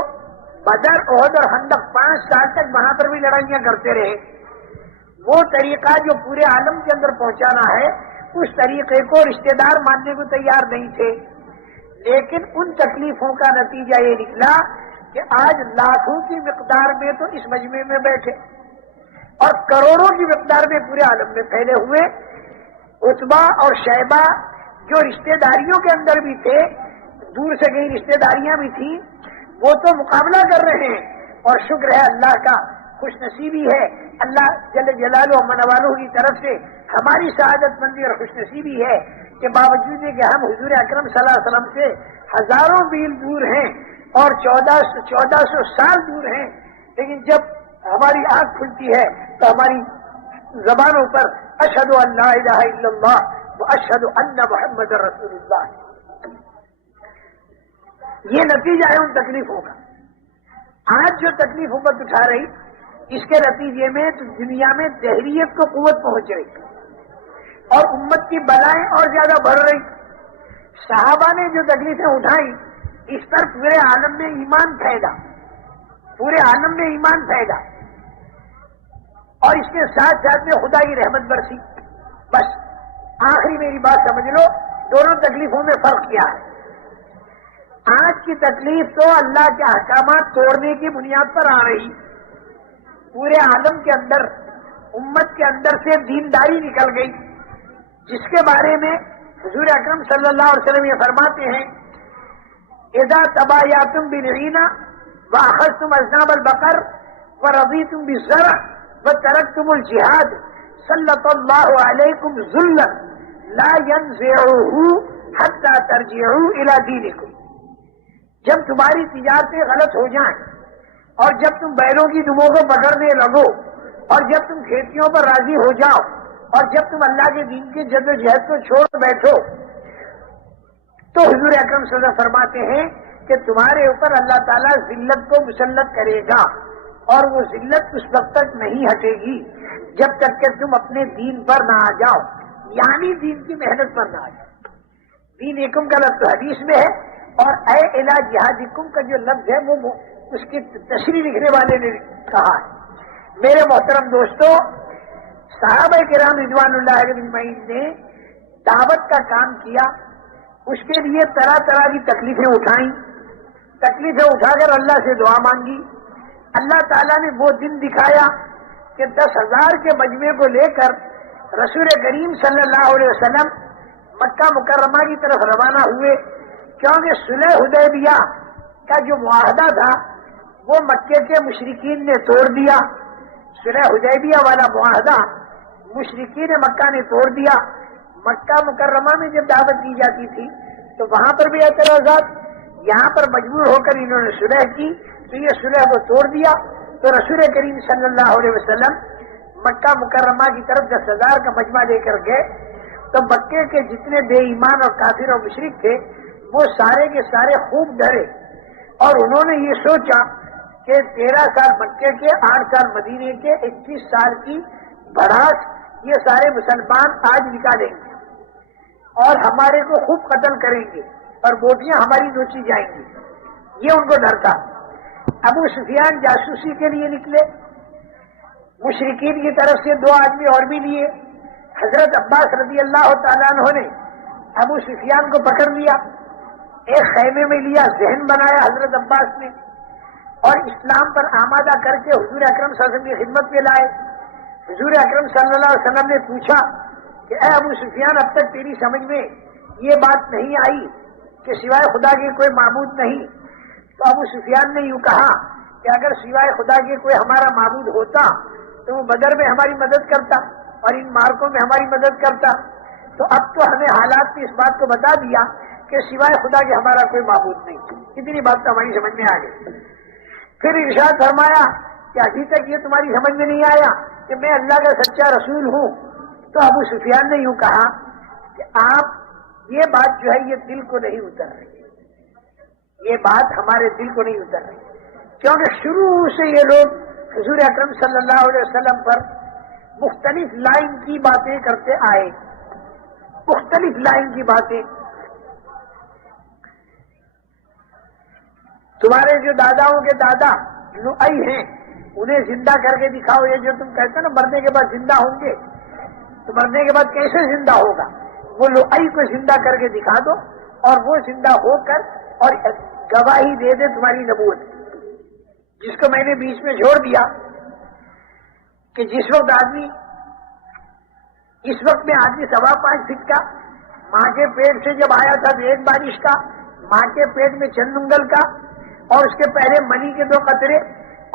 بدر، احد اور خندق 5 سال تک وہاں پر بھی لڑائیاں کرتے رہے۔ وہ طریقہ جو پورے عالم کے اندر پہنچانا ہے، اس طریقے کو رشتہ دار ماننے کو تیار نہیں تھے، لیکن ان تکلیفوں کا نتیجہ یہ نکلا کہ آج لاکھوں کی مقدار میں تو اس مجمع میں بیٹھے اور کروڑوں کی مقدار میں پورے عالم میں پھیلے ہوئے عتبہ اور شیبہ جو رشتہ داریوں کے اندر بھی تھے، دور سے کئی رشتہ داریاں بھی تھیں، وہ تو مقابلہ کر رہے ہیں، اور شکر ہے اللہ کا، خوش نصیبی ہے اللہ جل جلالہ و منوالہ کی طرف سے ہماری سعادت مندی اور خوش نصیبی ہے کہ باوجود کہ ہم حضور اکرم صلی اللہ علیہ وسلم سے ہزاروں میل دور ہیں اور 1400 سال دور ہیں، لیکن جب ہماری آنکھ کھلتی ہے تو ہماری زبانوں پر اشہد ان لا الہ الا اللہ و اشہد ان محمد رسول اللہ، یہ نتیجہ ہے ان تکلیفوں کا۔ آج جو تکلیف امت اٹھا رہی، اس کے نتیجے میں تو دنیا میں دہریت کو قوت پہنچ رہی اور امت کی بلائیں اور زیادہ بڑھ رہی۔ صحابہ نے جو تکلیفیں اٹھائیں، اس پر پورے عالم میں ایمان پھیلا، پورے عالم میں ایمان پھیلا، اور اس کے ساتھ ساتھ میں خدا کی رحمت برسی۔ بس آخری میری بات سمجھ لو، دونوں تکلیفوں میں فرق کیا ہے۔ آج کی تکلیف تو اللہ کے احکامات توڑنے کی بنیاد پر آ رہی، پورے عالم کے اندر امت کے اندر سے دینداری نکل گئی، جس کے بارے میں حضور اکرم صلی اللہ علیہ وسلم یہ فرماتے ہیں، اذا تبایعتم بالعینہ واخذتم اذناب البقر ورضیتم بالزرع وترکتم الجہاد سلط اللہ علیکم ذلا لا ينزعه حتى ترجعوا الى دینکم۔ جب تمہاری تجارتیں غلط ہو جائیں، اور جب تم بیلوں کی دموں کو پکڑنے لگو، اور جب تم کھیتیوں پر راضی ہو جاؤ، اور جب تم اللہ کے دین کی جد و جہد کو چھوڑ بیٹھو، تو حضور اکرم صلی اللہ علیہ وسلم فرماتے ہیں کہ تمہارے اوپر اللہ تعالیٰ ذلت کو مسلط کرے گا، اور وہ ذلت اس وقت تک نہیں ہٹے گی جب تک کہ تم اپنے دین پر نہ آ جاؤ، یعنی دین کی محنت پر نہ آ جاؤ۔ دین ایکم کا لفظ حدیث میں ہے، اور اے الی جہادکم کا جو لفظ ہے وہ اس کی تشریح لکھنے والے نے کہا ہے۔ میرے محترم دوستو، صحابہ کرام رضوان اللہ علیہم اجمعین نے دعوت کا کام کیا، اس کے لیے طرح طرح کی تکلیفیں اٹھائیں، تکلیفیں اٹھا کر اللہ سے دعا مانگی۔ اللہ تعالیٰ نے وہ دن دکھایا کہ 10,000 کے مجمع کو لے کر رسول کریم صلی اللہ علیہ وسلم مکہ مکرمہ کی طرف روانہ ہوئے، کیونکہ صلح حدیبیہ کا جو معاہدہ تھا وہ مکے کے مشرکین نے توڑ دیا. صلح حدیبیہ والا معاہدہ مشرکین مکہ نے توڑ دیا. مکہ مکرمہ میں جب دعوت دی جاتی تھی تو وہاں پر بھی اعتراضات، یہاں پر مجبور ہو کر انہوں نے صلح کی تو یہ صلح کو توڑ دیا. تو رسول کریم صلی اللہ علیہ وسلم مکہ مکرمہ کی طرف 10,000 کا مجمع لے کر گئے. تو مکے کے جتنے بے ایمان اور کافر اور مشرک تھے وہ سارے کے سارے خوب ڈرے اور انہوں نے یہ سوچا کہ 13 سال مکے کے، 8 سال مدینے کے، 21 سال کی بڑھاس یہ سارے مسلمان آج نکالیں گے اور ہمارے کو خوب قتل کریں گے اور بوٹیاں ہماری نوچی جائیں گی. یہ ان کو ڈر تھا. ابو سفیان جاسوسی کے لیے نکلے. مشرکین کی طرف سے 2 آدمی اور بھی لیے. حضرت عباس رضی اللہ تعالیٰ عنہ نے ابو سفیان کو پکڑ لیا، ایک خیمے میں لیا، ذہن بنایا حضرت عباس نے اور اسلام پر آمادہ کر کے حضور اکرم صلی اللہ علیہ وسلم کی خدمت میں لائے. حضور اکرم صلی اللہ علیہ وسلم نے پوچھا کہ اے ابو سفیان، اب تک تیری سمجھ میں یہ بات نہیں آئی کہ سوائے خدا کے کوئی معبود نہیں؟ تو ابو سفیان نے یوں کہا کہ اگر سوائے خدا کے کوئی ہمارا معبود ہوتا تو وہ بدر میں ہماری مدد کرتا اور ان مارکوں میں ہماری مدد کرتا. تو اب تو ہمیں حالات نے اس بات کو بتا دیا کہ سوائے خدا کے ہمارا کوئی معبود نہیں. اتنی بات تو ہماری سمجھ میں آ گئی. پھر ارشاد فرمایا کہ ابھی تک یہ تمہاری سمجھ میں نہیں آیا کہ میں اللہ کا سچا رسول ہوں؟ تو ابو سفیان نے یوں کہا کہ آپ یہ بات جو ہے یہ دل کو نہیں اتر رہی، یہ بات ہمارے دل کو نہیں اتر رہی، کیونکہ شروع سے یہ لوگ حضور اکرم صلی اللہ علیہ وسلم پر مختلف لائن کی باتیں کرتے آئے، مختلف لائن کی باتیں. تمہارے جو داداؤں کے دادا لؤئی ہیں انہیں زندہ کر کے دکھاؤ. یہ جو تم کہتے ہیں نا مرنے کے بعد زندہ ہوں گے، تو مرنے کے بعد کیسے زندہ ہوگا؟ وہ لؤئی کو زندہ کر کے دکھا دو اور وہ زندہ ہو کر اور گواہی دے دے تمہاری نبوت. جس کو میں نے بیچ میں چھوڑ دیا کہ جس وقت آدمی، اس وقت میں آدمی 5.25 فٹ کا ماں کے پیٹ سے جب آیا تھا تو 1 بارش کا، ماں کے پیٹ میں چند انگل کا، اور اس کے پہلے منی کے 2 قطرے،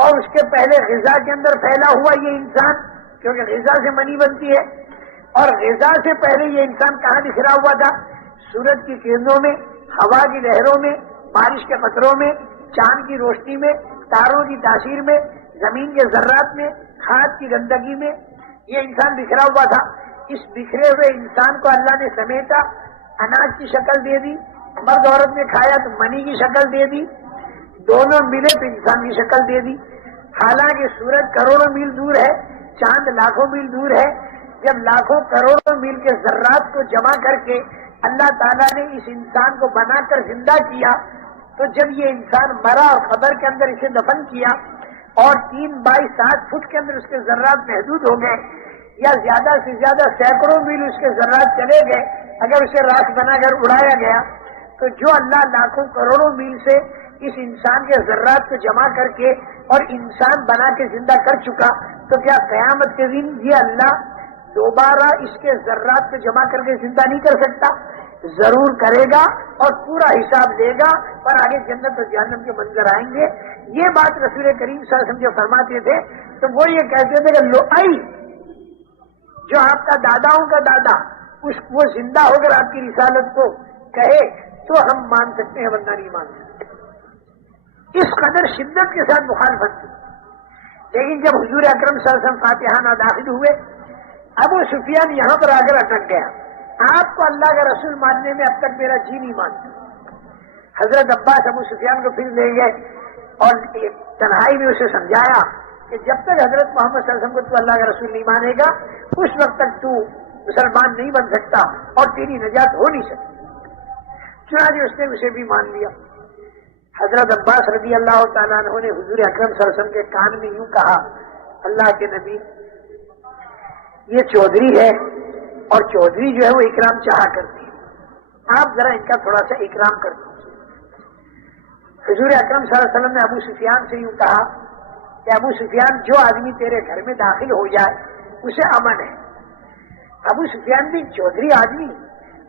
اور اس کے پہلے غذا کے اندر پھیلا ہوا یہ انسان، کیونکہ غذا سے منی بنتی ہے. اور غذا سے پہلے یہ انسان کہاں بکھرا ہوا تھا؟ سورج کی کرنوں میں، ہوا کی لہروں میں، بارش کے قطروں میں، چاند کی روشنی میں، تاروں کی تاثیر میں، زمین کے ذرات میں، کھاد کی گندگی میں یہ انسان بکھرا ہوا تھا. اس بکھرے ہوئے انسان کو اللہ نے سمیٹا، اناج کی شکل دے دی، مرد عورت نے کھایا تو منی کی شکل دے دی، دونوں ملے تو انسان کی شکل دے دی. حالانکہ سورج کروڑوں میل دور ہے، چاند لاکھوں میل دور ہے. جب لاکھوں کروڑوں میل کے ذرات کو جمع کر کے اللہ تعالیٰ نے اس انسان کو بنا کر زندہ کیا، تو جب یہ انسان مرا اور قبر کے اندر اسے دفن کیا اور 3 بائی 7 فٹ کے اندر اس کے ذرات محدود ہو گئے، یا زیادہ سے زیادہ سینکڑوں میل اس کے ذرات چلے گئے، اگر اسے راکھ بنا کر اڑایا گیا، تو جو اللہ لاکھوں کروڑوں میل سے اس انسان کے ذرات کو جمع کر کے اور انسان بنا کے زندہ کر چکا، تو کیا قیامت کے دن یہ اللہ دوبارہ اس کے ذرات کو جمع کر کے زندہ نہیں کر سکتا؟ ضرور کرے گا اور پورا حساب لے گا، اور آگے جنت اور جہنم کے منظر آئیں گے. یہ بات رسول کریم صلی اللہ علیہ وسلم جو فرماتے تھے تو وہ یہ کہتے تھے کہ لؤئی جو آپ کا داداؤں کا دادا وہ زندہ ہو کر آپ کی رسالت کو کہے تو ہم مان سکتے ہیں، ورنہ نہیں مان سکتے. اس قدر شدت کے ساتھ مخالفت تھی. لیکن جب حضور اکرم صلی اللہ علیہ وسلم فاتحانہ داخل ہوئے، ابو سفیان یہاں پر آ کر اٹک گیا. آپ کو اللہ کا رسول ماننے میں اب تک میرا جی نہیں مانتا. حضرت عباس ابو سفیان کو پھر لے گئے اور تنہائی میں اسے سمجھایا کہ جب تک حضرت محمد صلی اللہ علیہ وسلم کو تو اللہ کا رسول نہیں مانے گا اس وقت تک تو مسلمان نہیں بن سکتا اور تیری نجات ہو نہیں سکتی. چنانچہ اس نے اسے بھی مان لیا. حضرت عباس رضی اللہ تعالیٰ عنہ نے حضور اکرم صلی اللہ علیہ وسلم کے کان میں یوں کہا، اللہ کے نبی یہ چودھری ہے اور چودھری جو ہے وہ اکرام چاہا کرتی ہے، آپ ذرا ان کا تھوڑا سا اکرام کر دیجیے. حضور اکرم صلی اللہ علیہ وسلم نے ابو سفیان سے یوں کہا کہ ابو سفیان جو آدمی تیرے گھر میں داخل ہو جائے اسے امن ہے. ابو سفیان بھی چودھری آدمی.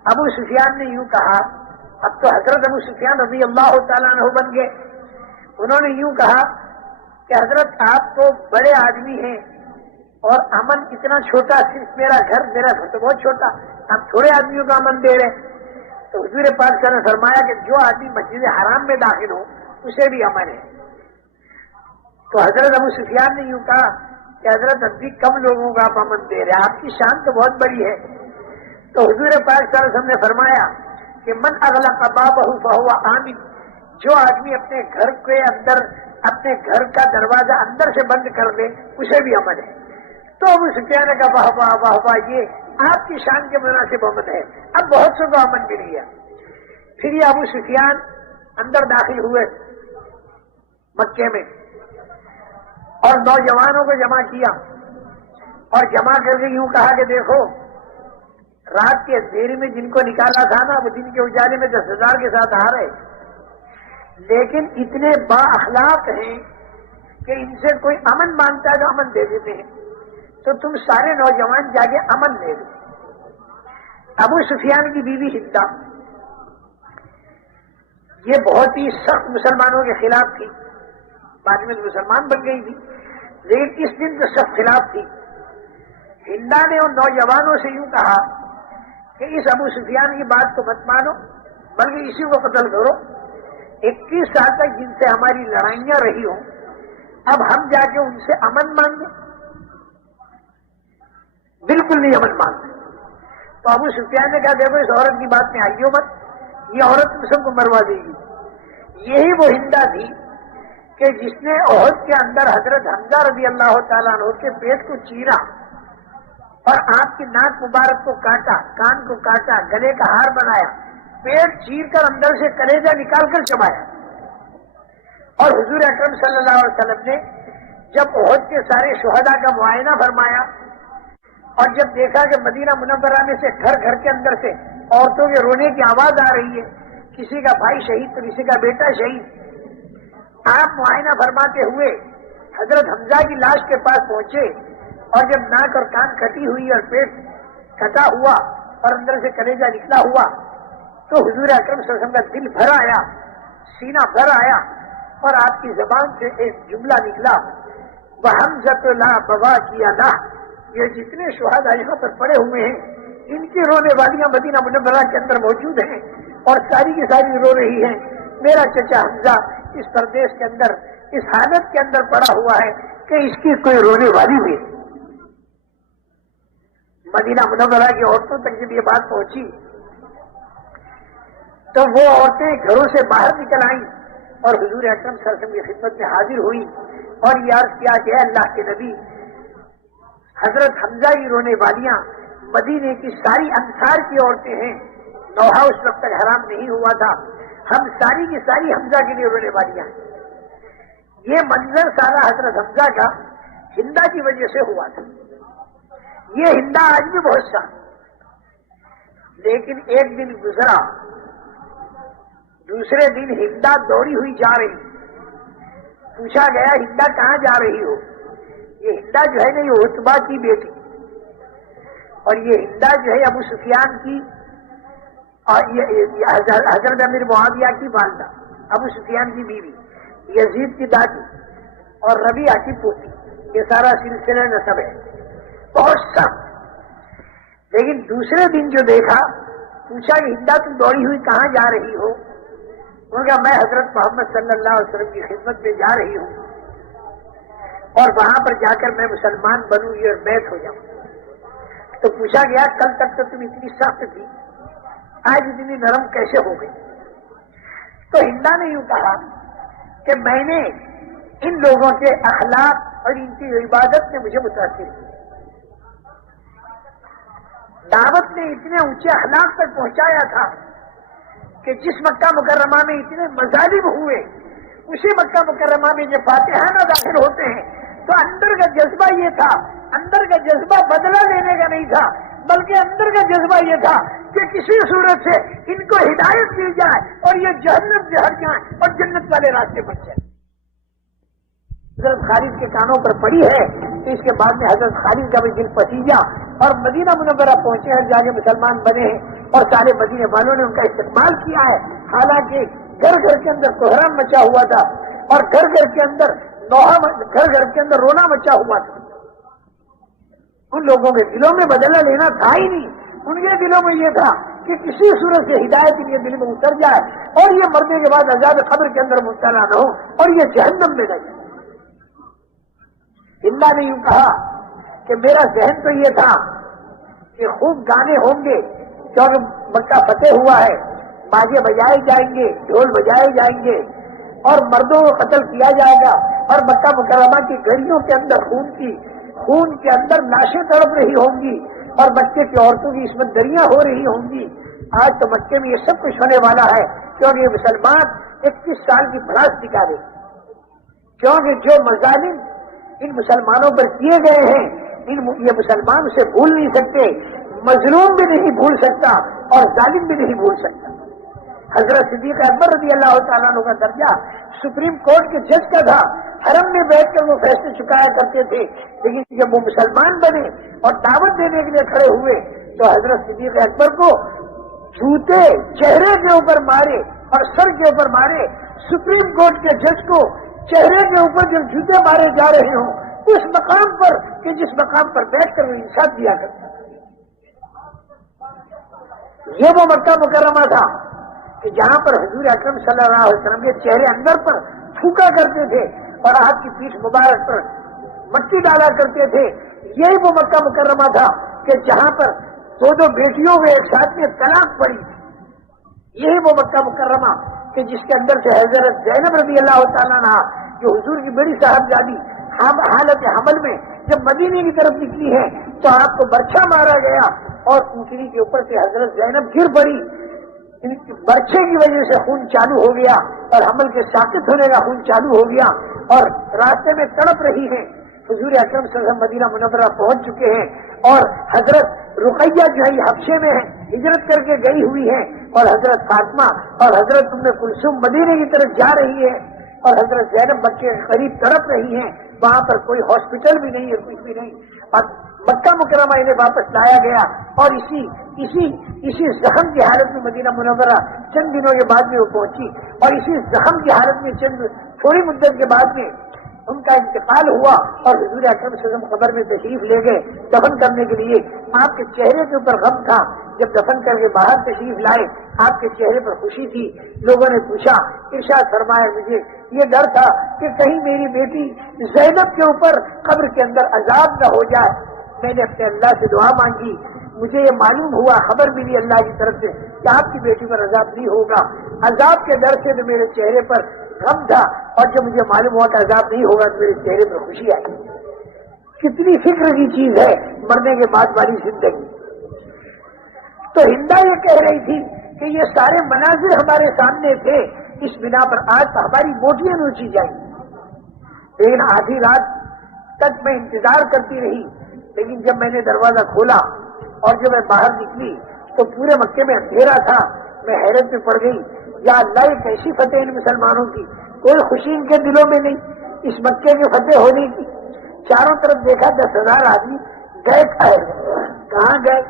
ابو سفیان نے یوں کہا، اب تو حضرت ابو سفیان رضی اللہ تعالیٰ عنہ بن گئے انہوں نے یوں کہا کہ حضرت آپ تو بڑے آدمی ہیں اور امن اتنا چھوٹا، صرف میرا گھر تو بہت چھوٹا، آپ تھوڑے آدمیوں کو امن دے رہے. تو حضور پاک صلی اللہ علیہ وسلم نے فرمایا کہ جو آدمی مسجد حرام میں داخل ہو اسے بھی امن ہے. تو حضرت ابو سفیان نے یوں کہا کہ حضرت اب بھی کم لوگوں کا آپ امن دے رہے، آپ کی شان تو بہت بڑی ہے. تو حضور پاک صلی اللہ علیہ وسلم نے فرمایا کہ من اغلق بابہ فہو آمن، جو آدمی اپنے گھر کے اندر اپنے گھر کا دروازہ اندر سے بند کر دے اسے بھی امن ہے. تو ابو سفیان نے کہا واہ واہ واہ واہ، یہ آپ کی شان کے مناسب امن ہے، اب بہت سے کو امن مل گیا. پھر یہ ابو سفیان اندر داخل ہوئے مکے میں اور نوجوانوں کو جمع کیا اور جمع کر کے یوں کہا کہ دیکھو رات کے اندھیرے میں جن کو نکالا تھا نا وہ دن کے اجالے میں 10,000 کے ساتھ آ رہے، لیکن اتنے با اخلاق ہیں کہ ان سے کوئی امن مانگتا ہے تو امن دے دیتے ہیں، تو تم سارے نوجوان جا کے امن لے لو. ابو سفیان کی بیوی ہندا یہ بہت ہی سخت مسلمانوں کے خلاف تھی، بعد میں مسلمان بن گئی تھی لیکن اس دن تو سخت خلاف تھی. ہندا نے ان نوجوانوں سے یوں کہا کہ اس ابو سفیان کی بات کو مت مانو بلکہ اسی کو قتل کرو. 21 سال تک جن سے ہماری لڑائیاں رہی ہوں اب ہم جا کے ان سے امن مانگیں؟ بالکل نہیں امن مانگتے. تو ابو سفیان نے کہا دیکھو اس عورت کی بات میں آئیو مت، یہ عورت تم سب کو مروا دے گی. یہی وہ ہندا تھی کہ جس نے احد کے اندر حضرت حمزہ رضی اللہ تعالیٰ عنہ کے پیٹ کو چیرا اور آپ کی ناک مبارک کو کاٹا، کان کو کاٹا، گلے کا ہار بنایا، پیٹ چیر کر اندر سے کلیجہ نکال کر چبایا. اور حضور اکرم صلی اللہ علیہ وسلم نے جب احد کے سارے شہداء کا معائنہ فرمایا اور جب دیکھا کہ مدینہ منورہ میں سے گھر گھر کے اندر سے عورتوں کے رونے کی آواز آ رہی ہے، کسی کا بھائی شہید تو کسی کا بیٹا شہید، آپ معائنہ فرماتے ہوئے حضرت حمزہ کی لاش کے پاس پہنچے اور جب ناک اور کان کٹی ہوئی اور پیٹ کٹا ہوا اور اندر سے کلیجہ نکلا ہوا تو حضور اکرم صلی اللہ علیہ وسلم کا دل بھر آیا، سینہ بھر آیا اور آپ کی زبان سے ایک جملہ نکلا وَحَمْزَةُ لَا بَوَاكِيَ لَهُ، یہ جتنے شہداء یہاں پر پڑے ہوئے ہیں ان کی رونے والیاں مدینہ منورہ کے اندر موجود ہیں اور ساری کی ساری رو رہی ہیں. میرا چچا حمزہ اس پردیش کے اندر اس حالت کے اندر پڑا ہوا ہے کہ اس کی کوئی رونے والی بھی. مدینہ منورہ کی عورتوں تک جب یہ بات پہنچی تو وہ عورتیں گھروں سے باہر نکل آئیں اور حضور اکرم صلی اللہ علیہ وسلم کی خدمت میں حاضر ہوئی اور یہ عرض کیا کہ اے اللہ کے نبی، حضرت حمزہ کی رونے والیاں مدینے کی ساری انصار کی عورتیں ہیں، نوحہ اس وقت تک حرام نہیں ہوا تھا، ہم ساری کی ساری حمزہ کے لیے رونے والیاں ہیں. یہ منظر سارا حضرت حمزہ کا ہندا کی وجہ سے ہوا تھا. یہ ہندا آج بھی بہت سا، لیکن ایک دن گزرا، دوسرے دن ہندا دوڑی ہوئی جا رہی، پوچھا گیا ہندا کہاں جا رہی ہو؟ یہ ہندا جو ہے نا یہ عتبہ کی بیٹی اور یہ ہندا جو ہے ابو سفیان کی اور یہ حضرت امیر معاویہ کی والدہ، ابو سفیان کی بیوی، یزید کی دادی اور ربیعہ کی پوتی، یہ سارا سلسلہ نسب ہے، بہت سخت. لیکن دوسرے دن جو دیکھا، پوچھا کہ ہندا تم دوڑی ہوئی کہاں جا رہی ہو؟ انہوں نے کہا میں حضرت محمد صلی اللہ علیہ وسلم کی خدمت میں جا رہی ہوں اور وہاں پر جا کر میں مسلمان بنوں گی اور بیعت ہو جاؤں. تو پوچھا گیا کل تک تو تم اتنی سخت تھی، آج اتنی نرم کیسے ہو گئی؟ تو ہندا نے یوں کہا کہ میں نے ان لوگوں کے اخلاق اور ان کی عبادت نے مجھے متاثر کیا، دعوت نے اتنے اونچے اخلاق تک پہنچایا تھا کہ جس مکہ مکرمہ میں اتنے مظالم ہوئے، اسی مکہ مکرمہ میں جب فاتحانہ داخل ہوتے ہیں تو اندر کا جذبہ یہ تھا، اندر کا جذبہ بدلہ لینے کا نہیں تھا بلکہ اندر کا جذبہ یہ تھا کہ کسی صورت سے ان کو ہدایت دی جائے اور یہ جہنم سے ہٹ جائیں اور جنت والے راستے پر چلے. حضرت خالد کے کانوں پر پڑی ہے تو اس کے بعد میں حضرت خالد کا بھی دل پسیجا اور مدینہ منورہ پہنچے ہیں، جا کے مسلمان بنے ہیں اور سارے مدینے والوں نے ان کا استقبال کیا ہے. حالانکہ گھر گھر کے اندر کوہرام مچا ہوا تھا اور گھر گھر کے اندر گھر گھر کے اندر رونا مچا ہوا تھا. ان لوگوں کے دلوں میں بدلہ لینا تھا ہی نہیں. ان کے دلوں میں یہ تھا کہ کسی صورت سے ہدایت ان کے دل میں اتر جائے اور یہ مرنے کے بعد عذاب قبر کے اندر مبتلا نہ ہو اور یہ جہنم میں نہ جائے. اللہ نے یوں کہا کہ میرا ذہن تو یہ تھا کہ خوب گانے ہوں گے کیونکہ مکہ فتح ہوا ہے، باجے بجائے جائیں گے، ڈھول بجائے جائیں گے اور مردوں کو قتل کیا جائے گا اور مکہ مکرمہ کی گلیوں کے اندر خون کے اندر لاشیں تڑپ رہی ہوں گی اور بچے کی عورتوں کی عصمت دریاں ہو رہی ہوں گی. آج تو مکے میں یہ سب کچھ ہونے والا ہے کیونکہ یہ مسلمان 21 سال کی بھڑاس دکھا رہے، کیونکہ جو مظالم ان مسلمانوں پر کیے گئے ہیں یہ مسلمان اسے بھول نہیں سکتے، مظلوم بھی نہیں بھول سکتا اور ظالم بھی نہیں بھول سکتا. حضرت صدیق اکبر رضی اللہ تعالیٰ عنہ کا درجہ سپریم کورٹ کے جج کا تھا، حرم میں بیٹھ کر وہ فیصلے چکایا کرتے تھے، لیکن جب وہ مسلمان بنے اور دعوت دینے کے لیے کھڑے ہوئے تو حضرت صدیق اکبر کو جوتے چہرے کے اوپر مارے اور سر کے اوپر مارے. سپریم کورٹ کے جج کو چہرے کے اوپر جب جوتے مارے جا رہے ہوں اس مقام پر کہ جس مقام پر بیٹھ کر وہ انصاف دیا کرتا. یہ وہ مکہ مکرمہ تھا کہ جہاں پر حضور اکرم صلی اللہ علیہ وسلم کے چہرے اندر پر تھوکا کرتے تھے اور آپ کی پیٹھ مبارک پر مٹی ڈالا کرتے تھے. یہی وہ مکہ مکرمہ تھا کہ جہاں پر دو بیٹیوں میں ایک ساتھ میں طلاق پڑی. یہی وہ مکہ مکرمہ کہ جس کے اندر سے حضرت زینب رضی اللہ تعالیٰ عنہا جو حضور کی بڑی صاحبزادی حالت حمل میں جب مدینے کی طرف نکلی ہے تو آپ کو برچھا مارا گیا اور اونٹنی کے اوپر سے حضرت زینب گر پڑی. برچھے کی وجہ سے خون چالو ہو گیا اور حمل کے ساکت ہونے کا خون چالو ہو گیا اور راستے میں تڑپ رہی ہیں. حضور اکرم صلی اللہ علیہ وسلم مدینہ منورہ پہنچ چکے ہیں اور حضرت رقیہ جو ہے حبشے میں ہے، ہجرت کر کے گئی ہوئی ہے اور حضرت فاطمہ اور حضرت ام کلثوم مدینے کی طرف جا رہی ہے اور حضرت زینب مکے کے قریب تڑپ رہی ہیں. وہاں پر کوئی ہاسپٹل بھی نہیں ہے، کچھ بھی نہیں اور مکہ مکرمہ انہیں واپس لایا گیا اور اسی زخم کی حالت میں مدینہ منورہ چند دنوں کے بعد میں وہ پہنچی اور اسی زخم کی حالت میں تھوڑی مدت کے بعد میں ان کا انتقال ہوا اور حضور اکرم صلی اللہ علیہ وسلم قبر میں تشریف لے گئے دفن کرنے کے لیے. آپ کے چہرے کے اوپر غم تھا، جب دفن کر کے باہر تشریف لائے آپ کے چہرے پر خوشی تھی. لوگوں نے پوچھا، ارشاد فرمایا مجھے یہ ڈر تھا کہ کہیں میری بیٹی زینب کے اوپر قبر کے اندر عذاب نہ ہو جائے. میں نے اپنے اللہ سے دعا مانگی، مجھے یہ معلوم ہوا، خبر ملی اللہ کی طرف سے کہ آپ کی بیٹی پر عذاب نہیں ہوگا. عذاب کے ڈر سے تو میرے چہرے پر غم تھا اور جب مجھے معلوم ہوا کہ عذاب نہیں ہوگا تو میرے چہرے پر خوشی آئی. کتنی فکر کی چیز ہے مرنے کے بعد والی زندگی. تو ہندا یہ کہہ رہی تھی کہ یہ سارے مناظر ہمارے سامنے تھے، اس بنا پر آج ہماری موٹیاں نوچی جائیں. لیکن آدھی رات تک میں انتظار کرتی رہی، لیکن جب میں نے دروازہ کھولا اور جب میں باہر نکلی تو پورے مکے میں اندھیرا تھا. میں حیرت میں پڑ گئی، یا اللہ یہ کیسی فتح ان مسلمانوں کی، کوئی خوشی ان کے دلوں میں نہیں اس مکے کے فتح ہونے کی. چاروں طرف دیکھا 10,000 آدمی گئے کہاں گئے،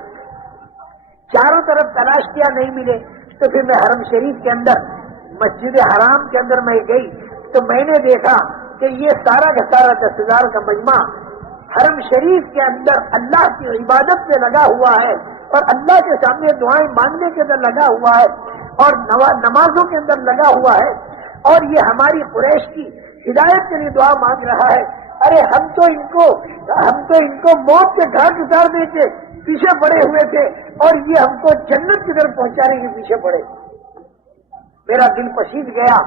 چاروں طرف تلاش کیا نہیں ملے. تو پھر میں حرم شریف کے اندر مسجد حرام کے اندر میں گئی تو میں نے دیکھا کہ یہ سارا کا سارا 10,000 کا مجمع حرم شریف کے اندر اللہ کی عبادت میں لگا ہوا ہے اور اللہ کے سامنے دعائیں مانگنے کے اندر لگا ہوا ہے اور نمازوں کے اندر لگا ہوا ہے اور یہ ہماری قریش کی ہدایت کے لیے دعا مانگ رہا ہے. ارے ہم تو ان کو موت کے گھاٹ اتارنے کے پیچھے پڑے ہوئے تھے اور یہ ہم کو جنت کی طرف پہنچانے کے پیچھے پڑے. میرا دل پسند گیا.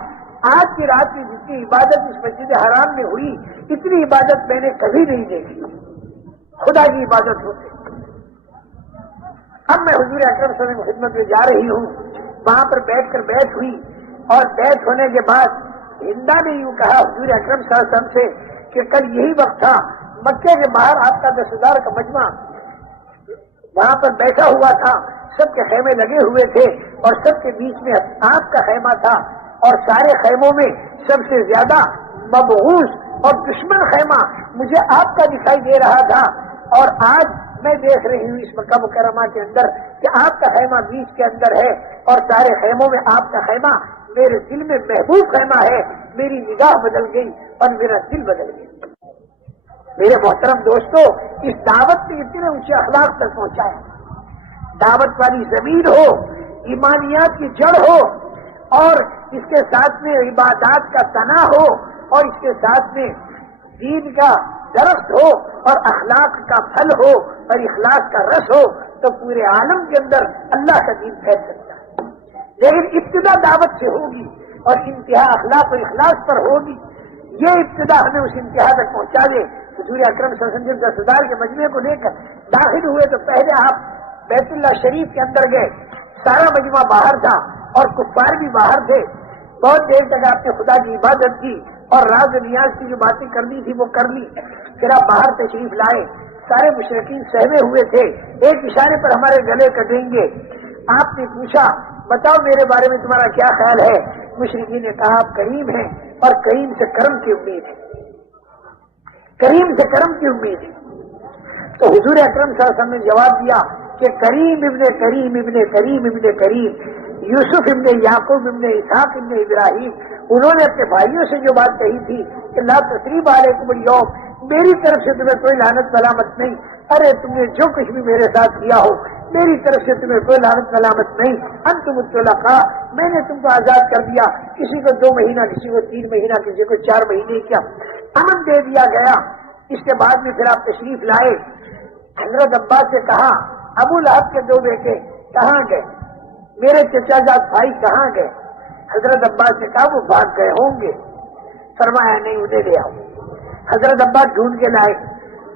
آج کی رات کی جتنی عبادت اس مسجد حرام میں ہوئی اتنی عبادت میں نے کبھی نہیں دیکھی. خدا کی عبادت ہوتی. اب میں حضور اکرم صلی اللہ علیہ وسلم کی خدمت میں جا رہی ہوں، وہاں پر بیٹھ کر بیٹھ ہوئی اور بیٹھ ہونے کے بعد ہندا نے یوں کہا حضور اکرم صلی اللہ علیہ وسلم سے کہ کل یہی وقت تھا، مکے کے باہر آپ کا 10,000 کا مجمع وہاں پر بیٹھا ہوا تھا، سب کے خیمے لگے ہوئے تھے اور سب کے بیچ میں آپ کا خیمہ تھا اور سارے خیموں میں سب سے زیادہ مبعوث اور دشمن خیمہ مجھے آپ کا دکھائی دے رہا تھا. اور آج میں دیکھ رہی ہوں اس مکہ مکرمہ کے اندر کہ آپ کا خیمہ بیچ کے اندر ہے اور سارے خیموں میں آپ کا خیمہ میرے دل میں محبوب خیمہ ہے، میری نگاہ بدل گئی اور میرا دل بدل گیا۔ میرے محترم دوستو، اس دعوت نے اتنے اونچے اخلاق تک پہنچایا۔ دعوت والی زمین ہو، ایمانیات کی جڑ ہو، اور اس کے ساتھ میں عبادات کا تنا ہو، اور اس کے ساتھ میں دین کا درخت ہو، اور اخلاق کا پھل ہو، اور اخلاق کا رس ہو، تو پورے عالم کے اندر اللہ کا دین پھیل سکتا ہے۔ لیکن ابتدا دعوت سے ہوگی اور انتہا اخلاق اور اخلاص پر ہوگی۔ یہ ابتدا ہمیں اس انتہا تک پہنچا دے۔ حضور اکرم صلی اللہ علیہ وسلم جب صدار کے مجمع کو لے کر داخل ہوئے تو پہلے آپ بیت اللہ شریف کے اندر گئے، سارا مجمع باہر تھا اور کفار بھی باہر تھے۔ بہت دیر تک آپ نے خدا کی عبادت کی اور راز و نیاز کی جو باتیں کرنی تھی وہ کر لی۔ پھر آپ باہر تشریف لائے، سارے مشرکین سہمے ہوئے تھے، ایک اشارے پر ہمارے گلے کٹیں گے۔ آپ نے پوچھا بتاؤ میرے بارے میں تمہارا کیا خیال ہے؟ مشرکین نے کہا آپ کریم ہیں اور کریم سے کرم کی امید ہے، کریم سے کرم کی امید ہے۔ تو حضور اکرم صلی اللہ علیہ وسلم نے جواب دیا کہ کریم ابن کریم ابن کریم ابن کریم، یوسف ابن یعقوب ابن اسحاق ابن ابراہیم، انہوں نے اپنے بھائیوں سے جو بات کہی تھی کہ لا تثریب علیکم اليوم، میری طرف سے تمہیں کوئی لعنت ملامت نہیں، ارے تم نے جو کچھ بھی میرے ساتھ کیا ہو میری طرف سے تمہیں کوئی لعنت ملامت نہیں، انتم الطلقاء، میں نے تم کو آزاد کر دیا، کسی کو 2 مہینہ، کسی کو 3 مہینہ، کسی کو 4 مہینے کیا امن دے دیا گیا۔ اس کے بعد میں پھر آپ تشریف لائے۔ حضرت عباس سے کہا ابو لہب کے 2 بیٹے کہاں گئے، میرے چچا جاد بھائی کہاں گئے؟ حضرت عباس نے کہا وہ بھاگ گئے ہوں گے۔ فرمایا نہیں، انہیں لے آؤ۔ حضرت عباس ڈھونڈ کے لائے،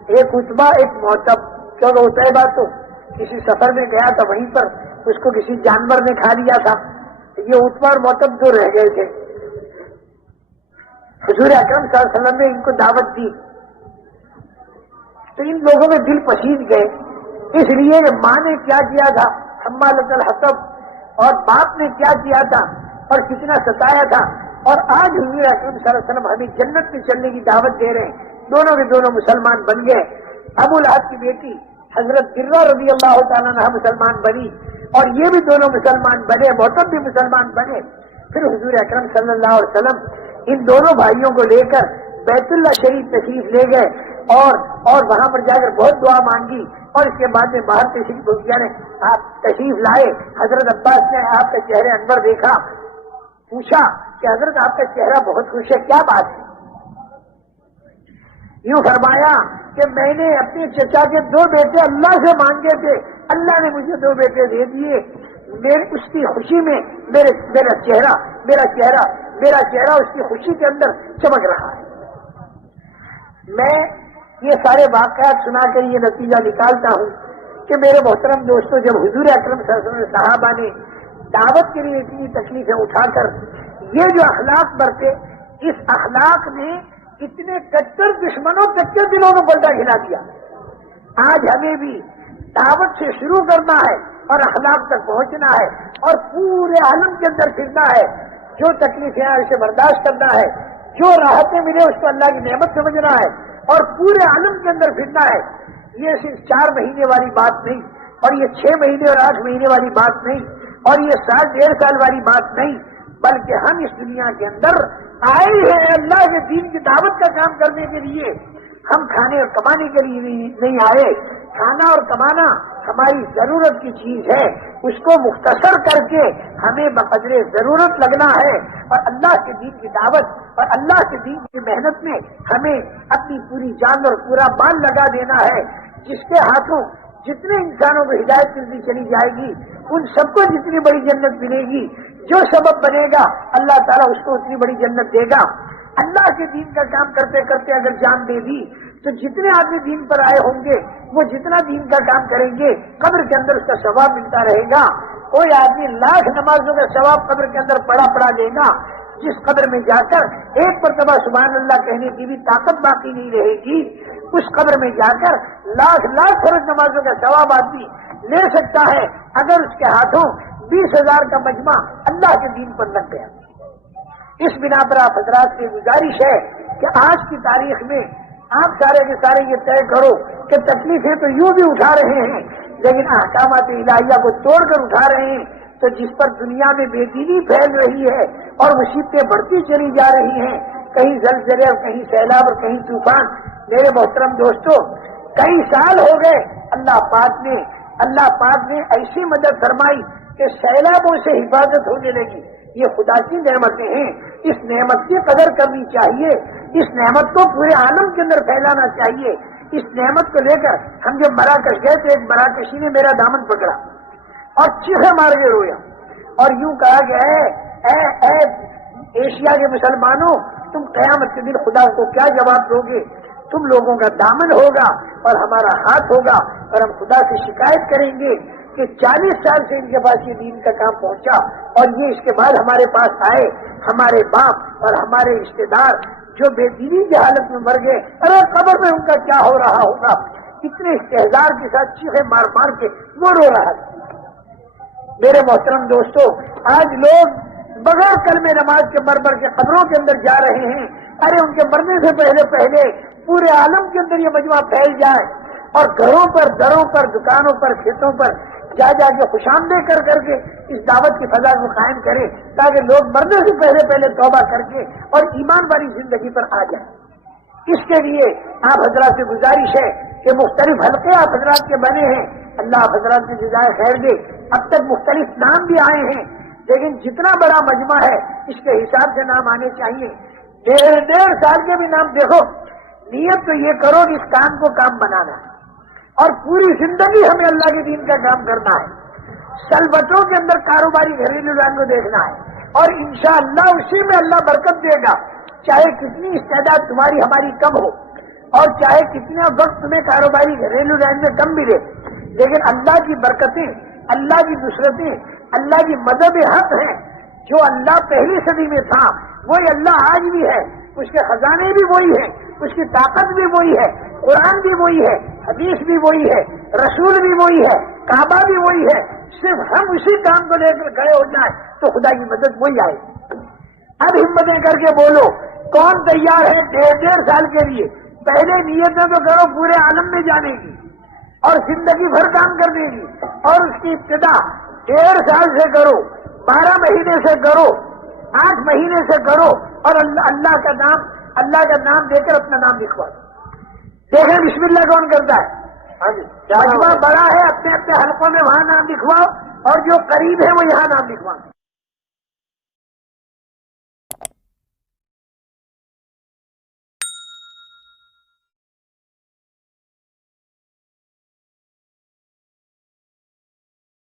ایک عتبہ ایک معتب، کیونکہ عتیبہ تو کسی سفر میں گیا تھا، وہیں پر اس کو کسی جانور نے کھا لیا تھا، یہ عتبہ اور معتب تو رہ گئے تھے۔ حضور اکرم صلی اللہ علیہ وسلم نے ان کو دعوت دی تو ان لوگوں میں دل پسیج گئے، اس لیے کہ ماں نے کیا کیا تھا حمالۃ الحطب، اور باپ نے کیا کیا تھا اور کتنا ستایا تھا، اور آج حضور اکرم صلی اللہ علیہ وسلم ہمیں جنت میں چلنے کی دعوت دے رہے ہیں۔ دونوں کے دونوں مسلمان بن گئے۔ ابو لہب کی بیٹی حضرت درہ رضی اللہ تعالیٰ عنہ مسلمان بنی، اور یہ بھی دونوں مسلمان بنے، معتب بھی مسلمان بنے۔ پھر حضور اکرم صلی اللہ علیہ وسلم ان دونوں بھائیوں کو لے کر بیت اللہ شریف تشریف لے گئے، اور وہاں پر جا کر بہت دعا مانگی، اور اس کے بعد میں باہر تشریف یعنی آپ تشریف لائے۔ حضرت عباس نے آپ کا چہرے انور دیکھا، پوچھا کہ حضرت آپ کا چہرہ بہت خوش ہے، کیا بات ہے؟ یوں فرمایا کہ میں نے اپنے چچا کے 2 بیٹے اللہ سے مانگے تھے، اللہ نے مجھے 2 بیٹے دے دیے، اس کی خوشی میں میرا چہرہ اس کی خوشی کے اندر چمک رہا ہے۔ میں یہ سارے واقعات سنا کر یہ نتیجہ نکالتا ہوں کہ میرے محترم دوستوں، جب حضور اکرم صلی اللہ علیہ وسلم صحابہ نے دعوت کے لیے اتنی تکلیفیں اٹھا کر یہ جو اخلاق برتے، اس اخلاق نے اتنے کٹر دشمنوں تک کے دلوں کو پلٹا کھلا دیا۔ آج ہمیں بھی دعوت سے شروع کرنا ہے اور اخلاق تک پہنچنا ہے، اور پورے عالم کے اندر پھرنا ہے، جو تکلیفیں ہیں اسے برداشت کرنا ہے، جو راحتیں ملے اس کو اللہ کی نعمت سمجھنا ہے، اور پورے عالم کے اندر پھرنا ہے۔ یہ صرف 4 مہینے والی بات نہیں، اور یہ 6 مہینے اور 8 مہینے والی بات نہیں، اور یہ 1.5 سال والی بات نہیں، بلکہ ہم اس دنیا کے اندر آئے ہیں اللہ کے دین کی دعوت کا کام کرنے کے لیے۔ ہم کھانے اور کمانے کے لیے نہیں آئے، کھانا اور کمانا ہماری ضرورت کی چیز ہے، اس کو مختصر کر کے ہمیں بقدر ضرورت لگنا ہے، اور اللہ کے دین کی دعوت اور اللہ کے دین کی محنت میں ہمیں اپنی پوری جان اور پورا بال لگا دینا ہے۔ جس کے ہاتھوں جتنے انسانوں کو ہدایت ملتی چلی جائے گی، ان سب کو جتنی بڑی جنت ملے گی، جو سبب بنے گا اللہ تعالیٰ اس کو اتنی بڑی جنت دے گا۔ اللہ کے دین کا کام کرتے کرتے اگر جان دے دی تو جتنے آدمی دین پر آئے ہوں گے وہ جتنا دین کا کام کریں گے قبر کے اندر اس کا ثواب ملتا رہے گا۔ کوئی آدمی 1,00,000 نمازوں کا ثواب قبر کے اندر پڑا دے گا، جس قبر میں جا کر ایک مرتبہ سبحان اللہ کہنے کی بھی طاقت باقی نہیں رہے گی، اس قبر میں جا کر 1,00,000 فرض نمازوں کا ثواب آدمی لے سکتا ہے اگر اس کے ہاتھوں 20,000 کا مجمع اللہ کے دین پر لگ گیا۔ اس بنا پر آپ حضرات سے گزارش ہے کہ آج کی تاریخ میں آپ سارے کے سارے یہ طے کرو کہ تکلیفیں تو یوں بھی اٹھا رہے ہیں، لیکن احکامات الہیہ کو توڑ کر اٹھا رہے ہیں، تو جس پر دنیا میں بے دینی پھیل رہی ہے اور مصیبتیں بڑھتی چلی جا رہی ہیں، کہیں زلزلے اور کہیں سیلاب اور کہیں طوفان، میرے محترم دوستو کئی سال ہو گئے اللہ پاک نے ایسی مدد فرمائی کہ سیلابوں سے حفاظت ہونے لگی۔ یہ خدا کی نعمتیں ہیں، اس نعمت کی قدر کرنی چاہیے، اس نعمت کو پورے عالم کے اندر پھیلانا چاہیے۔ اس نعمت کو لے کر ہم جب مراکش گئے تو ایک مراکشی نے میرا دامن پکڑا اور چیخے مار کے رویا اور یوں کہا کہ اے ایشیا کے مسلمانوں، تم قیامت کے دن خدا کو کیا جواب دو گے؟ تم لوگوں کا دامن ہوگا اور ہمارا ہاتھ ہوگا اور ہم خدا سے شکایت کریں گے کہ 40 سال سے ان کے پاس یہ دین کا کام پہنچا اور یہ اس کے بعد ہمارے پاس آئے، ہمارے باپ اور ہمارے رشتے دار جو بے دینی کی حالت میں مر گئے، ارے قبر میں ان کا کیا ہو رہا ہوگا؟ اتنے استحزار کے ساتھ چیخے مار مار کے وہ رو رہا تھا۔ میرے محترم دوستو، آج لوگ بغیر کلمہ نماز کے مر کے قبروں کے اندر جا رہے ہیں۔ ارے ان کے مرنے سے پہلے پورے عالم کے اندر یہ مجمع پھیل جائے اور گھروں پر، دروں پر، دکانوں پر، کھیتوں پر جا کے خوش آمدید کر کے اس دعوت کی فضا کو قائم کرے تاکہ لوگ مرنے سے پہلے توبہ کر کے اور ایمان والی زندگی پر آ جائیں۔ اس کے لیے آپ حضرات سے گزارش ہے کہ مختلف حلقے آپ حضرات کے بنے ہیں، اللہ آپ حضرات کی جزائے خیر دے۔ اب تک مختلف نام بھی آئے ہیں، لیکن جتنا بڑا مجمع ہے اس کے حساب سے نام آنے چاہیے۔ 1.5 سال کے بھی نام دیکھو، نیت تو یہ کرو کہ اس کام کو کام بنانا ہے اور پوری زندگی ہمیں اللہ کے دین کا کام کرنا ہے۔ سلبتوں کے اندر کاروباری گھریلو لائن کو دیکھنا ہے اور انشاءاللہ اسی میں اللہ برکت دے گا، چاہے کتنی استعداد تمہاری ہماری کم ہو اور چاہے کتنا وقت تمہیں کاروباری گھریلو لائن میں کم ملے، لیکن اللہ کی برکتیں، اللہ کی نصرتیں، اللہ کی مدد حق ہیں۔ جو اللہ پہلی صدی میں تھا وہی اللہ آج بھی ہے، اس کے خزانے بھی وہی ہیں، اس کی طاقت بھی وہی ہے، قرآن بھی وہی ہے، حدیث بھی وہی ہے، رسول بھی وہی ہے، کعبہ بھی وہی ہے۔ صرف ہم اسی کام کو لے کر کھڑے ہو جائیں تو خدا کی مدد وہی آئے۔ اب ہمتیں کر کے بولو، کون تیار ہے 1.5 سال کے لیے؟ پہلے نیتیں تو کرو پورے عالم میں جانے کی اور زندگی بھر کام کرنے کی، اور اس کی ابتدا 1.5 سال سے کرو، 12 مہینے سے کرو، 8 مہینے سے کرو اور اللہ کا نام دے کر اپنا نام لکھواؤ۔ دیکھیں بسم اللہ کون کرتا ہے؟ مجمع بڑا ہے، اپنے اپنے حلقوں میں وہاں نام لکھواؤ اور جو قریب ہے وہ یہاں نام لکھواؤ۔